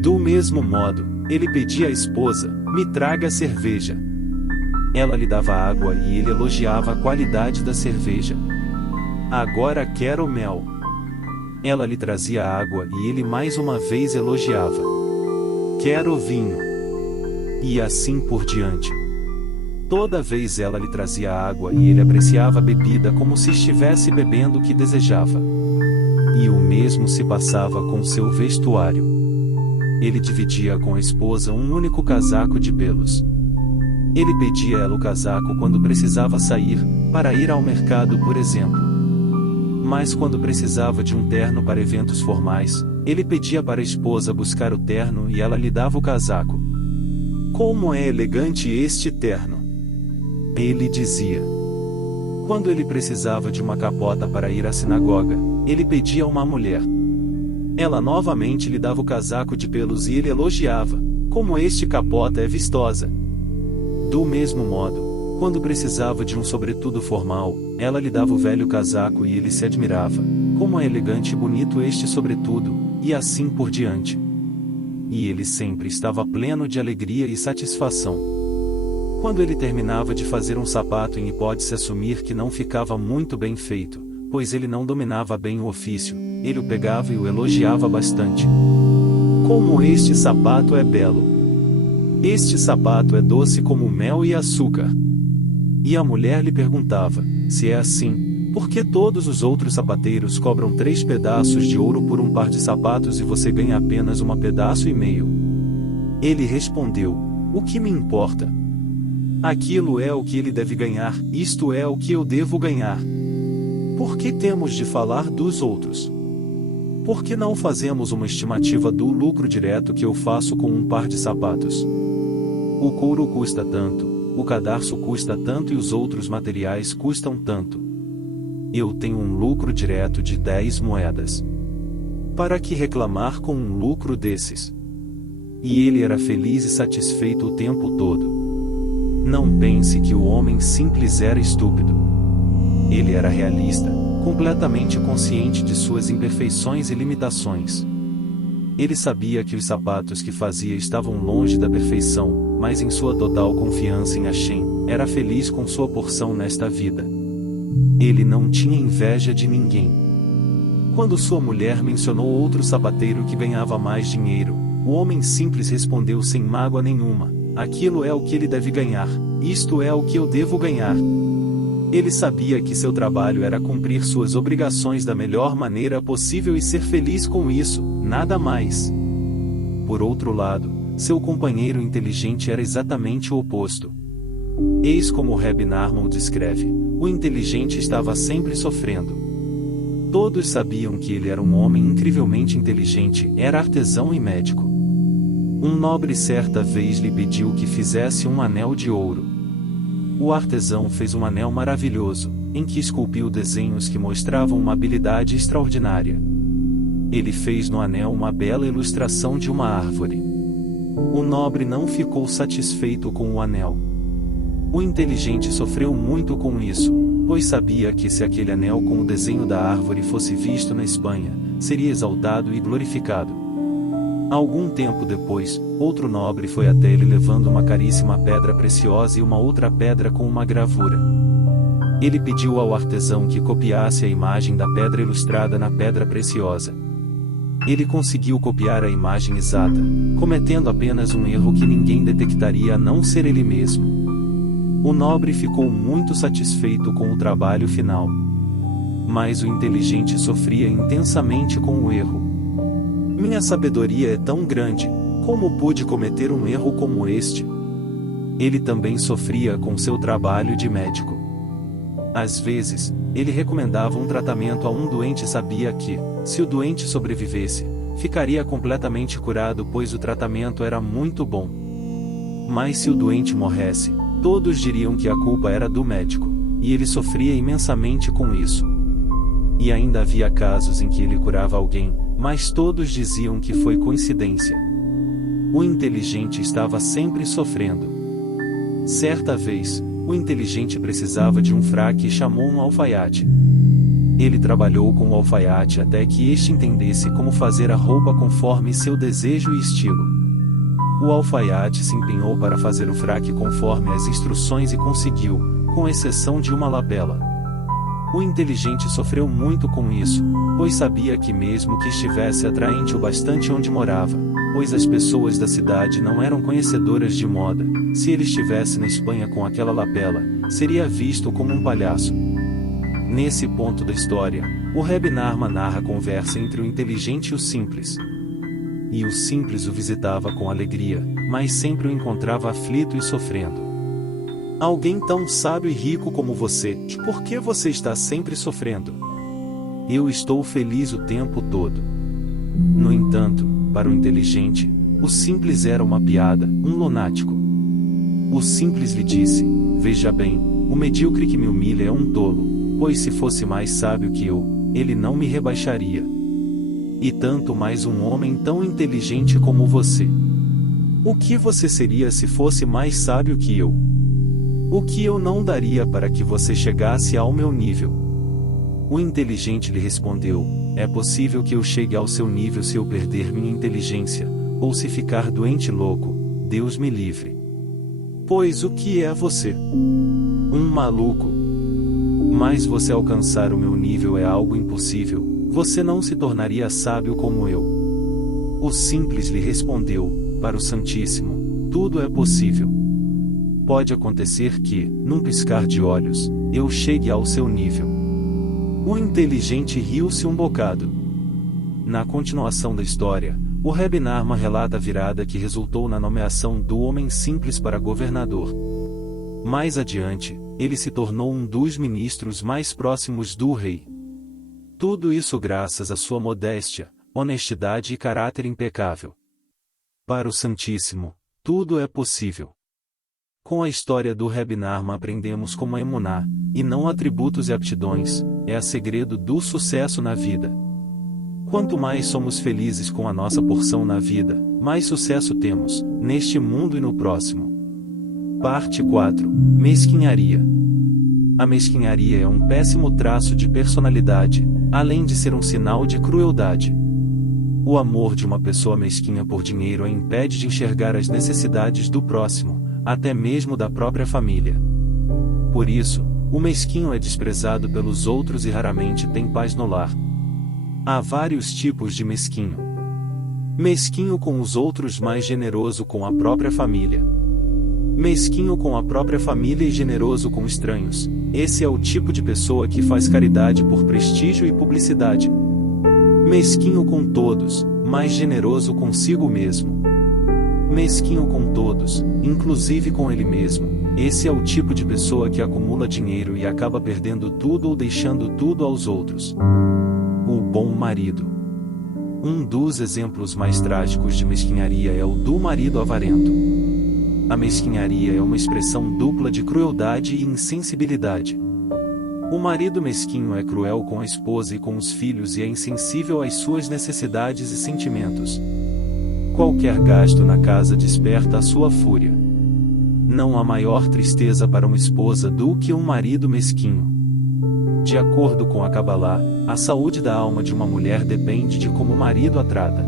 Do mesmo modo, ele pedia à esposa: me traga cerveja. Ela lhe dava água e ele elogiava a qualidade da cerveja. Agora quero mel. Ela lhe trazia água e ele mais uma vez elogiava: quero vinho. E assim por diante. Toda vez ela lhe trazia água e ele apreciava a bebida como se estivesse bebendo o que desejava. E o mesmo se passava com seu vestuário. Ele dividia com a esposa um único casaco de pelos. Ele pedia a ela o casaco quando precisava sair, para ir ao mercado, por exemplo. Mas quando precisava de um terno para eventos formais, ele pedia para a esposa buscar o terno e ela lhe dava o casaco. Como é elegante este terno! Ele dizia. Quando ele precisava de uma capota para ir à sinagoga, ele pedia a uma mulher. Ela novamente lhe dava o casaco de pelos e ele elogiava: como este capota é vistosa. Do mesmo modo, quando precisava de um sobretudo formal, ela lhe dava o velho casaco e ele se admirava: como é elegante e bonito este sobretudo, e assim por diante. E ele sempre estava pleno de alegria e satisfação. Quando ele terminava de fazer um sapato e pode-se assumir que não ficava muito bem feito, pois ele não dominava bem o ofício, ele o pegava e o elogiava bastante. Como este sapato é belo! Este sapato é doce como mel e açúcar. E a mulher lhe perguntava: se é assim, por que todos os outros sapateiros cobram 3 pedaços de ouro por um par de sapatos e você ganha apenas 1,5 pedaços? Ele respondeu: o que me importa? Aquilo é o que ele deve ganhar, isto é o que eu devo ganhar. Por que temos de falar dos outros? Por que não fazemos uma estimativa do lucro direto que eu faço com um par de sapatos? O couro custa tanto, o cadarço custa tanto e os outros materiais custam tanto. Eu tenho um lucro direto de 10 moedas. Para que reclamar com um lucro desses? E ele era feliz e satisfeito o tempo todo. Não pense que o homem simples era estúpido. Ele era realista, completamente consciente de suas imperfeições e limitações. Ele sabia que os sapatos que fazia estavam longe da perfeição, mas em sua total confiança em Hashem, era feliz com sua porção nesta vida. Ele não tinha inveja de ninguém. Quando sua mulher mencionou outro sapateiro que ganhava mais dinheiro, o homem simples respondeu sem mágoa nenhuma: aquilo é o que ele deve ganhar, isto é o que eu devo ganhar. Ele sabia que seu trabalho era cumprir suas obrigações da melhor maneira possível e ser feliz com isso, nada mais. Por outro lado, seu companheiro inteligente era exatamente o oposto. Eis como Reb Narman o descreve: o inteligente estava sempre sofrendo. Todos sabiam que ele era um homem incrivelmente inteligente, era artesão e médico. Um nobre certa vez lhe pediu que fizesse um anel de ouro. O artesão fez um anel maravilhoso, em que esculpiu desenhos que mostravam uma habilidade extraordinária. Ele fez no anel uma bela ilustração de uma árvore. O nobre não ficou satisfeito com o anel. O inteligente sofreu muito com isso, pois sabia que se aquele anel com o desenho da árvore fosse visto na Espanha, seria exaltado e glorificado. Algum tempo depois, outro nobre foi até ele levando uma caríssima pedra preciosa e uma outra pedra com uma gravura. Ele pediu ao artesão que copiasse a imagem da pedra ilustrada na pedra preciosa. Ele conseguiu copiar a imagem exata, cometendo apenas um erro que ninguém detectaria a não ser ele mesmo. O nobre ficou muito satisfeito com o trabalho final. Mas o inteligente sofria intensamente com o erro. Minha sabedoria é tão grande, como pude cometer um erro como este? Ele também sofria com seu trabalho de médico. Às vezes, ele recomendava um tratamento a um doente e sabia que, se o doente sobrevivesse, ficaria completamente curado pois o tratamento era muito bom. Mas se o doente morresse, todos diriam que a culpa era do médico, e ele sofria imensamente com isso. E ainda havia casos em que ele curava alguém, mas todos diziam que foi coincidência. O inteligente estava sempre sofrendo. Certa vez, o inteligente precisava de um fraque e chamou um alfaiate. Ele trabalhou com o alfaiate até que este entendesse como fazer a roupa conforme seu desejo e estilo. O alfaiate se empenhou para fazer o fraque conforme as instruções e conseguiu, com exceção de uma lapela. O inteligente sofreu muito com isso, pois sabia que mesmo que estivesse atraente o bastante onde morava, pois as pessoas da cidade não eram conhecedoras de moda, se ele estivesse na Espanha com aquela lapela, seria visto como um palhaço. Nesse ponto da história, o Reb Narman narra a conversa entre o inteligente e o simples. E o simples o visitava com alegria, mas sempre o encontrava aflito e sofrendo. Alguém tão sábio e rico como você, por que você está sempre sofrendo? Eu estou feliz o tempo todo. No entanto, para o inteligente, o simples era uma piada, um lunático. O simples lhe disse: veja bem, o medíocre que me humilha é um tolo, pois se fosse mais sábio que eu, ele não me rebaixaria. E tanto mais um homem tão inteligente como você. O que você seria se fosse mais sábio que eu? O que eu não daria para que você chegasse ao meu nível? O inteligente lhe respondeu: é possível que eu chegue ao seu nível se eu perder minha inteligência, ou se ficar doente louco, Deus me livre. Pois o que é você? Um maluco. Mas você alcançar o meu nível é algo impossível, você não se tornaria sábio como eu. O simples lhe respondeu: para o Santíssimo, tudo é possível. Pode acontecer que, num piscar de olhos, eu chegue ao seu nível. O inteligente riu-se um bocado. Na continuação da história, o Rebbe Nachman relata a virada que resultou na nomeação do homem simples para governador. Mais adiante, ele se tornou um dos ministros mais próximos do rei. Tudo isso graças à sua modéstia, honestidade e caráter impecável. Para o Santíssimo, tudo é possível. Com a história do Rebbe Nachman aprendemos como a emuná, e não atributos e aptidões, é o segredo do sucesso na vida. Quanto mais somos felizes com a nossa porção na vida, mais sucesso temos, neste mundo e no próximo. Parte 4. Mesquinharia. A mesquinharia é um péssimo traço de personalidade, além de ser um sinal de crueldade. O amor de uma pessoa mesquinha por dinheiro a impede de enxergar as necessidades do próximo, até mesmo da própria família. Por isso, o mesquinho é desprezado pelos outros e raramente tem paz no lar. Há vários tipos de mesquinho. Mesquinho com os outros, mais generoso com a própria família. Mesquinho com a própria família e generoso com estranhos. Esse é o tipo de pessoa que faz caridade por prestígio e publicidade. Mesquinho com todos, mais generoso consigo mesmo. Mesquinho com todos, inclusive com ele mesmo. Esse é o tipo de pessoa que acumula dinheiro e acaba perdendo tudo ou deixando tudo aos outros. O bom marido. Um dos exemplos mais trágicos de mesquinharia é o do marido avarento. A mesquinharia é uma expressão dupla de crueldade e insensibilidade. O marido mesquinho é cruel com a esposa e com os filhos e é insensível às suas necessidades e sentimentos. Qualquer gasto na casa desperta a sua fúria. Não há maior tristeza para uma esposa do que um marido mesquinho. De acordo com a Kabbalah, a saúde da alma de uma mulher depende de como o marido a trata.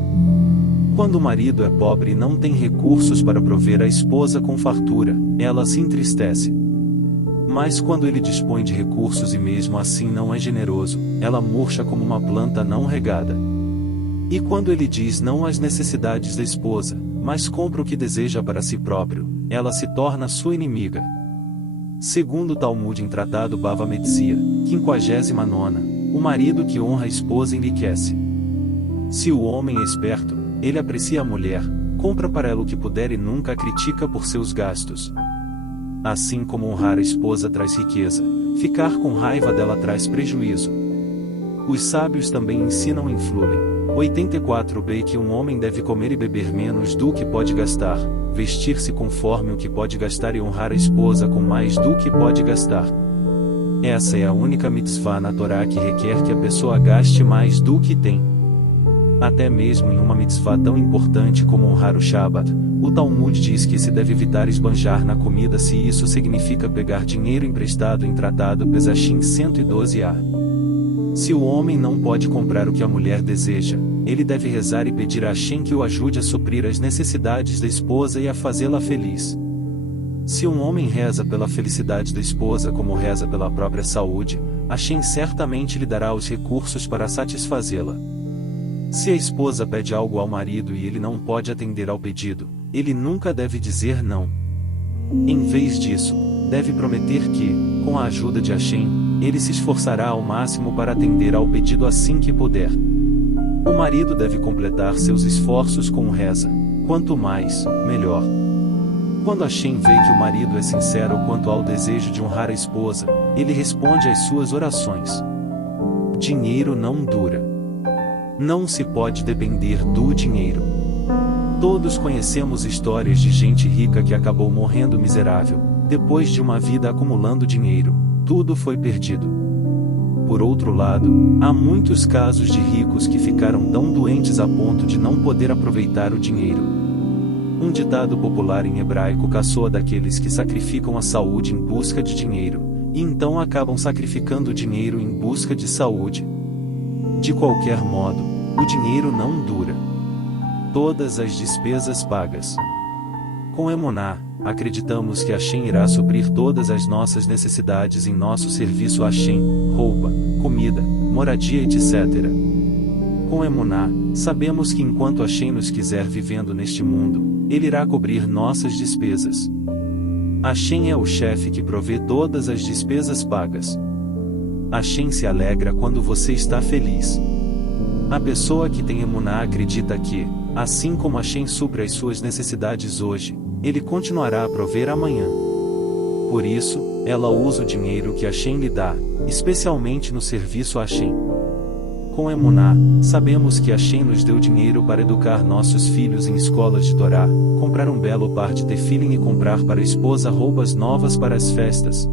Quando o marido é pobre e não tem recursos para prover a esposa com fartura, ela se entristece. Mas quando ele dispõe de recursos e mesmo assim não é generoso, ela murcha como uma planta não regada. E quando ele diz não às necessidades da esposa, mas compra o que deseja para si próprio, ela se torna sua inimiga. Segundo o Talmud em Tratado Bava Metzia, 59ª, o marido que honra a esposa enriquece. Se o homem é esperto, ele aprecia a mulher, compra para ela o que puder e nunca a critica por seus gastos. Assim como honrar a esposa traz riqueza, ficar com raiva dela traz prejuízo. Os sábios também ensinam em Flule 84b que um homem deve comer e beber menos do que pode gastar, vestir-se conforme o que pode gastar e honrar a esposa com mais do que pode gastar. Essa é a única mitzvah na Torá que requer que a pessoa gaste mais do que tem. Até mesmo em uma mitzvah tão importante como honrar o Shabbat, o Talmud diz que se deve evitar esbanjar na comida se isso significa pegar dinheiro emprestado em Tratado Pesachim 112a. Se o homem não pode comprar o que a mulher deseja, ele deve rezar e pedir a Hashem que o ajude a suprir as necessidades da esposa e a fazê-la feliz. Se um homem reza pela felicidade da esposa como reza pela própria saúde, Hashem certamente lhe dará os recursos para satisfazê-la. Se a esposa pede algo ao marido e ele não pode atender ao pedido, ele nunca deve dizer não. Em vez disso, deve prometer que, com a ajuda de Hashem, ele se esforçará ao máximo para atender ao pedido assim que puder. O marido deve completar seus esforços com reza. Quanto mais, melhor. Quando Hashem vê que o marido é sincero quanto ao desejo de honrar a esposa, ele responde às suas orações. Dinheiro não dura. Não se pode depender do dinheiro. Todos conhecemos histórias de gente rica que acabou morrendo miserável, depois de uma vida acumulando dinheiro, tudo foi perdido. Por Por outro lado, há muitos casos de ricos que ficaram tão doentes a ponto de não poder aproveitar o dinheiro. Um ditado popular em hebraico caçoa daqueles que sacrificam a saúde em busca de dinheiro, e então acabam sacrificando o dinheiro em busca de saúde. De qualquer modo, o dinheiro não dura. Todas as despesas pagas. Com Emuná, acreditamos que Hashem irá suprir todas as nossas necessidades em nosso serviço a Hashem, roupa, comida, moradia etc. Com Emuná, sabemos que enquanto Hashem nos quiser vivendo neste mundo, Ele irá cobrir nossas despesas. Hashem é o chefe que provê todas as despesas pagas. Hashem se alegra quando você está feliz. A pessoa que tem Emuná acredita que, assim como Hashem supre as suas necessidades hoje, Ele continuará a prover amanhã. Por isso, ela usa o dinheiro que Hashem lhe dá, especialmente no serviço a Hashem. Com Emuná, sabemos que Hashem nos deu dinheiro para educar nossos filhos em escolas de Torá, comprar um belo par de tefilim e comprar para a esposa roupas novas para as festas.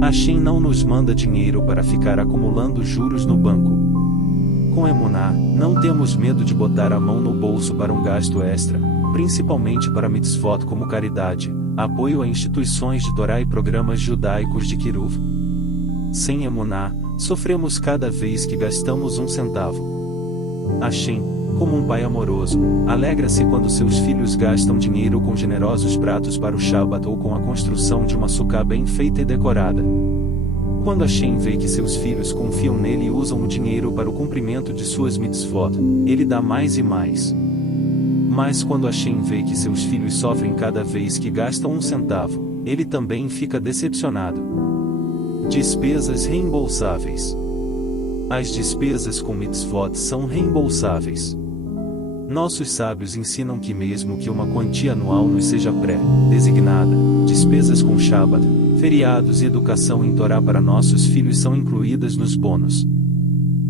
Hashem não nos manda dinheiro para ficar acumulando juros no banco. Com Emuná, não temos medo de botar a mão no bolso para um gasto extra, principalmente para mitzvot como caridade, apoio a instituições de Torá e programas judaicos de Kiruv. Sem Emuná, sofremos cada vez que gastamos um centavo. Hashem, como um pai amoroso, alegra-se quando seus filhos gastam dinheiro com generosos pratos para o Shabbat ou com a construção de uma sucá bem feita e decorada. Quando Hashem vê que seus filhos confiam nele e usam o dinheiro para o cumprimento de suas mitzvot, ele dá mais e mais. Mas quando Hashem vê que seus filhos sofrem cada vez que gastam um centavo, ele também fica decepcionado. Despesas reembolsáveis. As despesas com mitzvot são reembolsáveis. Nossos sábios ensinam que mesmo que uma quantia anual nos seja pré-designada, despesas com Shabbat, feriados e educação em Torá para nossos filhos são incluídas nos bônus.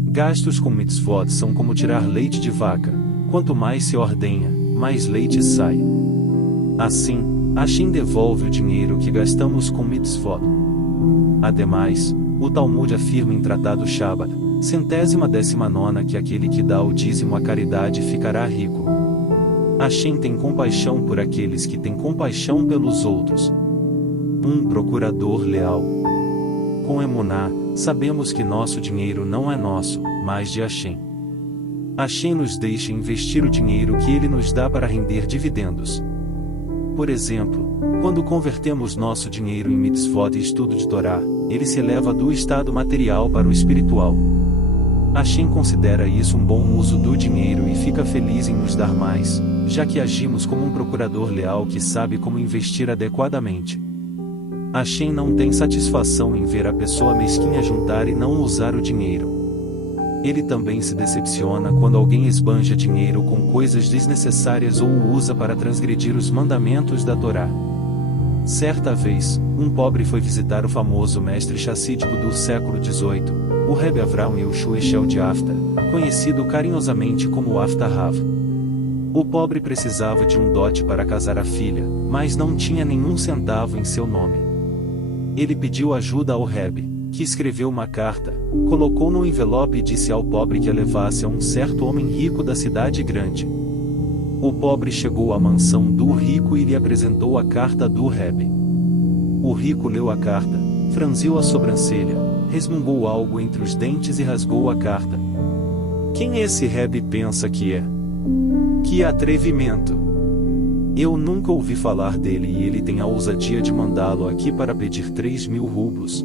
Gastos com mitzvot são como tirar leite de vaca, quanto mais se ordenha, mais leite sai. Assim, Hashem devolve o dinheiro que gastamos com mitzvot. Ademais, o Talmud afirma em Tratado Shabbat, 119ª, que aquele que dá o dízimo à caridade ficará rico. Hashem tem compaixão por aqueles que têm compaixão pelos outros. Um procurador leal. Com Emuná, sabemos que nosso dinheiro não é nosso, mas de Hashem. Hashem nos deixa investir o dinheiro que Ele nos dá para render dividendos. Por exemplo, quando convertemos nosso dinheiro em mitzvot e estudo de Torá, ele se eleva do estado material para o espiritual. Hashem considera isso um bom uso do dinheiro e fica feliz em nos dar mais, já que agimos como um procurador leal que sabe como investir adequadamente. Hashem não tem satisfação em ver a pessoa mesquinha juntar e não usar o dinheiro. Ele também se decepciona quando alguém esbanja dinheiro com coisas desnecessárias ou o usa para transgredir os mandamentos da Torá. Certa vez, um pobre foi visitar o famoso mestre chassídico do século XVIII, o Rebbe Avraham Yehoshua Eshel de Afta, conhecido carinhosamente como Afta Rav. O pobre precisava de um dote para casar a filha, mas não tinha nenhum centavo em seu nome. Ele pediu ajuda ao Rebbe, que escreveu uma carta, colocou no envelope e disse ao pobre que a levasse a um certo homem rico da cidade grande. O pobre chegou à mansão do rico e lhe apresentou a carta do Rebbe. O rico leu a carta, franziu a sobrancelha, resmungou algo entre os dentes e rasgou a carta. Quem esse Rebbe pensa que é? Que atrevimento! Eu nunca ouvi falar dele e ele tem a ousadia de mandá-lo aqui para pedir 3.000 rublos.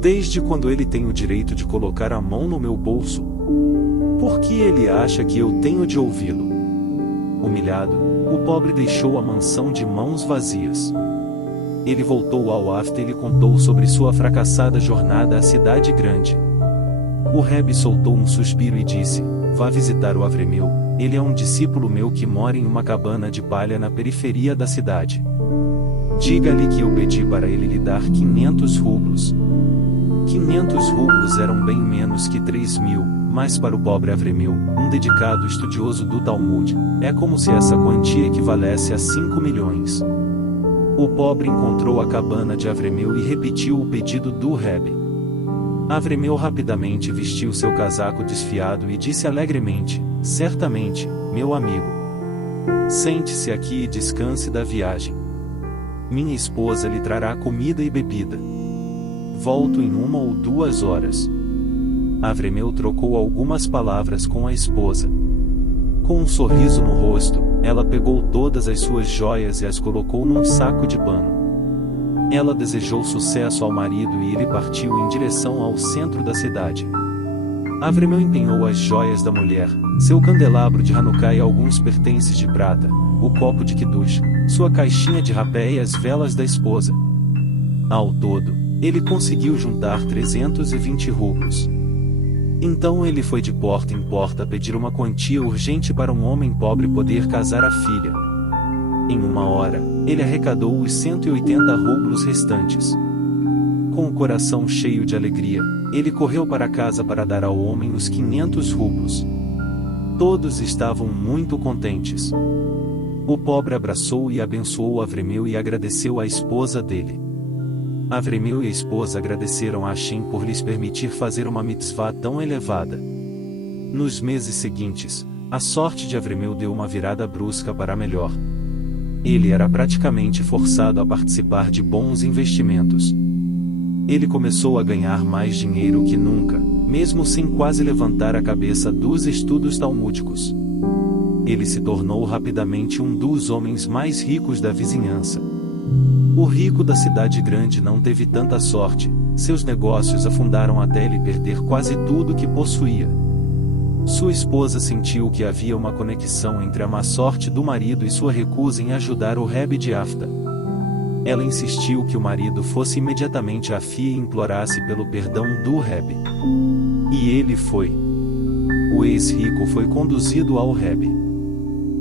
Desde quando ele tem o direito de colocar a mão no meu bolso? Por que ele acha que eu tenho de ouvi-lo? Humilhado, o pobre deixou a mansão de mãos vazias. Ele voltou ao Afta e lhe contou sobre sua fracassada jornada à cidade grande. O Rebbe soltou um suspiro e disse: vá visitar o Avremel, ele é um discípulo meu que mora em uma cabana de palha na periferia da cidade. Diga-lhe que eu pedi para ele lhe dar 500 rublos. 500 rublos eram bem menos que 3.000, mas para o pobre Avremel, um dedicado estudioso do Talmud, é como se essa quantia equivalesse a 5 milhões. O pobre encontrou a cabana de Avremel e repetiu o pedido do Rebbe. Avremeu rapidamente vestiu seu casaco desfiado e disse alegremente: certamente, meu amigo. Sente-se aqui e descanse da viagem. Minha esposa lhe trará comida e bebida. Volto em 1 ou 2 horas. Avremeu trocou algumas palavras com a esposa. Com um sorriso no rosto, ela pegou todas as suas joias e as colocou num saco de pano. Ela desejou sucesso ao marido e ele partiu em direção ao centro da cidade. Avremeu empenhou as joias da mulher, seu candelabro de Hanukkah e alguns pertences de prata, o copo de Kiddush, sua caixinha de rapé e as velas da esposa. Ao todo, ele conseguiu juntar 320 rublos. Então ele foi de porta em porta pedir uma quantia urgente para um homem pobre poder casar a filha. Em 1 hora, ele arrecadou os 180 rublos restantes. Com o coração cheio de alegria, ele correu para casa para dar ao homem os 500 rublos. Todos estavam muito contentes. O pobre abraçou e abençoou Avremeu e agradeceu à esposa dele. Avremeu e a esposa agradeceram a Hashem por lhes permitir fazer uma mitzvah tão elevada. Nos meses seguintes, a sorte de Avremeu deu uma virada brusca para melhor. Ele era praticamente forçado a participar de bons investimentos. Ele começou a ganhar mais dinheiro que nunca, mesmo sem quase levantar a cabeça dos estudos talmúdicos. Ele se tornou rapidamente um dos homens mais ricos da vizinhança. O rico da cidade grande não teve tanta sorte, seus negócios afundaram até ele perder quase tudo que possuía. Sua esposa sentiu que havia uma conexão entre a má sorte do marido e sua recusa em ajudar o Rebbe de Afta. Ela insistiu que o marido fosse imediatamente a Fia e implorasse pelo perdão do Rebbe. E ele foi. O ex-rico foi conduzido ao Rebbe.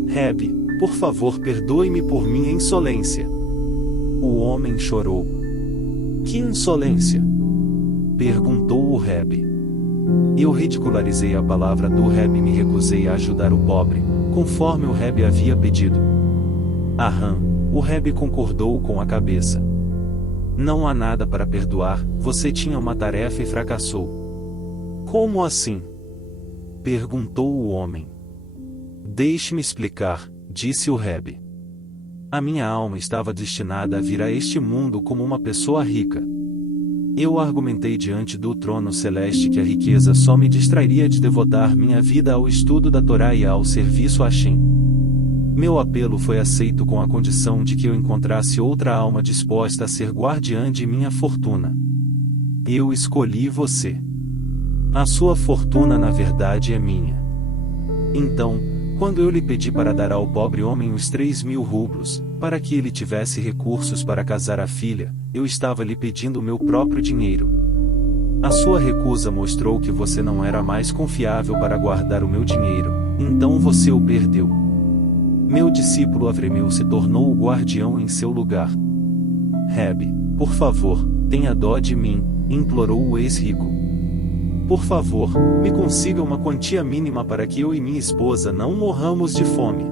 Rebbe, por favor, perdoe-me por minha insolência. O homem chorou. Que insolência? Perguntou o Rebbe. Eu ridicularizei a palavra do Rebbe e me recusei a ajudar o pobre, conforme o Rebbe havia pedido. Aham, o Rebbe concordou com a cabeça. Não há nada para perdoar, você tinha uma tarefa e fracassou. Como assim? Perguntou o homem. Deixe-me explicar, disse o Rebbe. A minha alma estava destinada a vir a este mundo como uma pessoa rica. Eu argumentei diante do trono celeste que a riqueza só me distrairia de devotar minha vida ao estudo da Torá e ao serviço a Hashem. Meu apelo foi aceito com a condição de que eu encontrasse outra alma disposta a ser guardiã de minha fortuna. Eu escolhi você. A sua fortuna na verdade é minha. Então, quando eu lhe pedi para dar ao pobre homem os 3.000 rublos, para que ele tivesse recursos para casar a filha, eu estava lhe pedindo o meu próprio dinheiro. A sua recusa mostrou que você não era mais confiável para guardar o meu dinheiro, então você o perdeu. Meu discípulo Avremeu se tornou o guardião em seu lugar. Rebbe, por favor, tenha dó de mim, implorou o ex-rico. Por favor, me consiga uma quantia mínima para que eu e minha esposa não morramos de fome.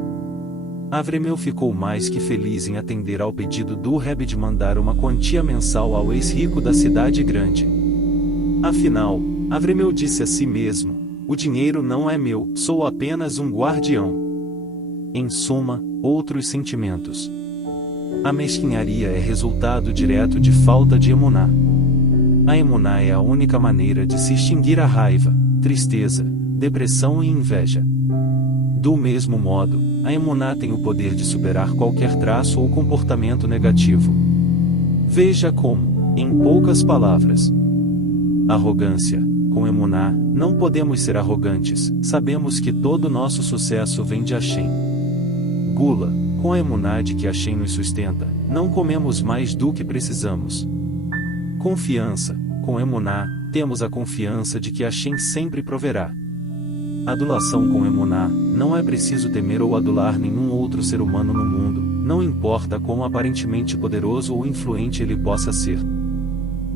Avremeu ficou mais que feliz em atender ao pedido do Rebbe de mandar uma quantia mensal ao ex-rico da cidade grande. Afinal, Avremeu disse a si mesmo: o dinheiro não é meu, sou apenas um guardião. Em suma, outros sentimentos. A mesquinharia é resultado direto de falta de emuná. A emuná é a única maneira de se extinguir a raiva, tristeza, depressão e inveja. Do mesmo modo, a emuná tem o poder de superar qualquer traço ou comportamento negativo. Veja como, em poucas palavras. Arrogância. Com emuná, não podemos ser arrogantes, sabemos que todo nosso sucesso vem de Hashem. Gula. Com a emuná de que Hashem nos sustenta, não comemos mais do que precisamos. Confiança. Com emuná, temos a confiança de que Hashem sempre proverá. Adulação. Com emuná, não é preciso temer ou adular nenhum outro ser humano no mundo, não importa quão aparentemente poderoso ou influente ele possa ser.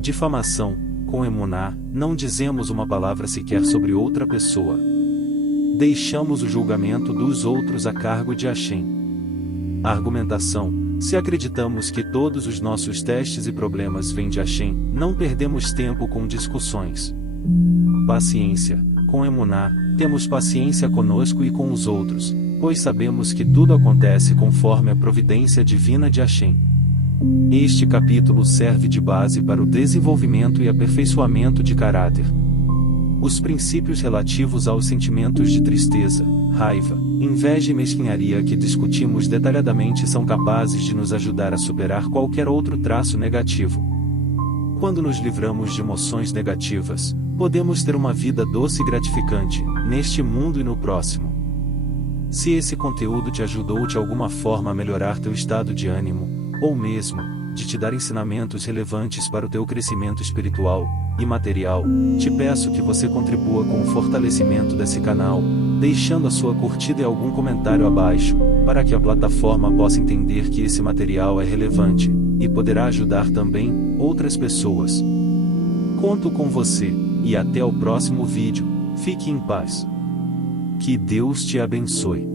Difamação. Com emuná, não dizemos uma palavra sequer sobre outra pessoa. Deixamos o julgamento dos outros a cargo de Hashem. Argumentação. Se acreditamos que todos os nossos testes e problemas vêm de Hashem, não perdemos tempo com discussões. Paciência. Com Emuná, temos paciência conosco e com os outros, pois sabemos que tudo acontece conforme a providência divina de Hashem. Este capítulo serve de base para o desenvolvimento e aperfeiçoamento de caráter. Os princípios relativos aos sentimentos de tristeza, raiva, inveja e mesquinharia que discutimos detalhadamente são capazes de nos ajudar a superar qualquer outro traço negativo. Quando nos livramos de emoções negativas, podemos ter uma vida doce e gratificante, neste mundo e no próximo. Se esse conteúdo te ajudou de alguma forma a melhorar teu estado de ânimo, ou mesmo, de te dar ensinamentos relevantes para o teu crescimento espiritual e material, te peço que você contribua com o fortalecimento desse canal, deixando a sua curtida e algum comentário abaixo, para que a plataforma possa entender que esse material é relevante, e poderá ajudar também outras pessoas. Conto com você, e até o próximo vídeo. Fique em paz. Que Deus te abençoe.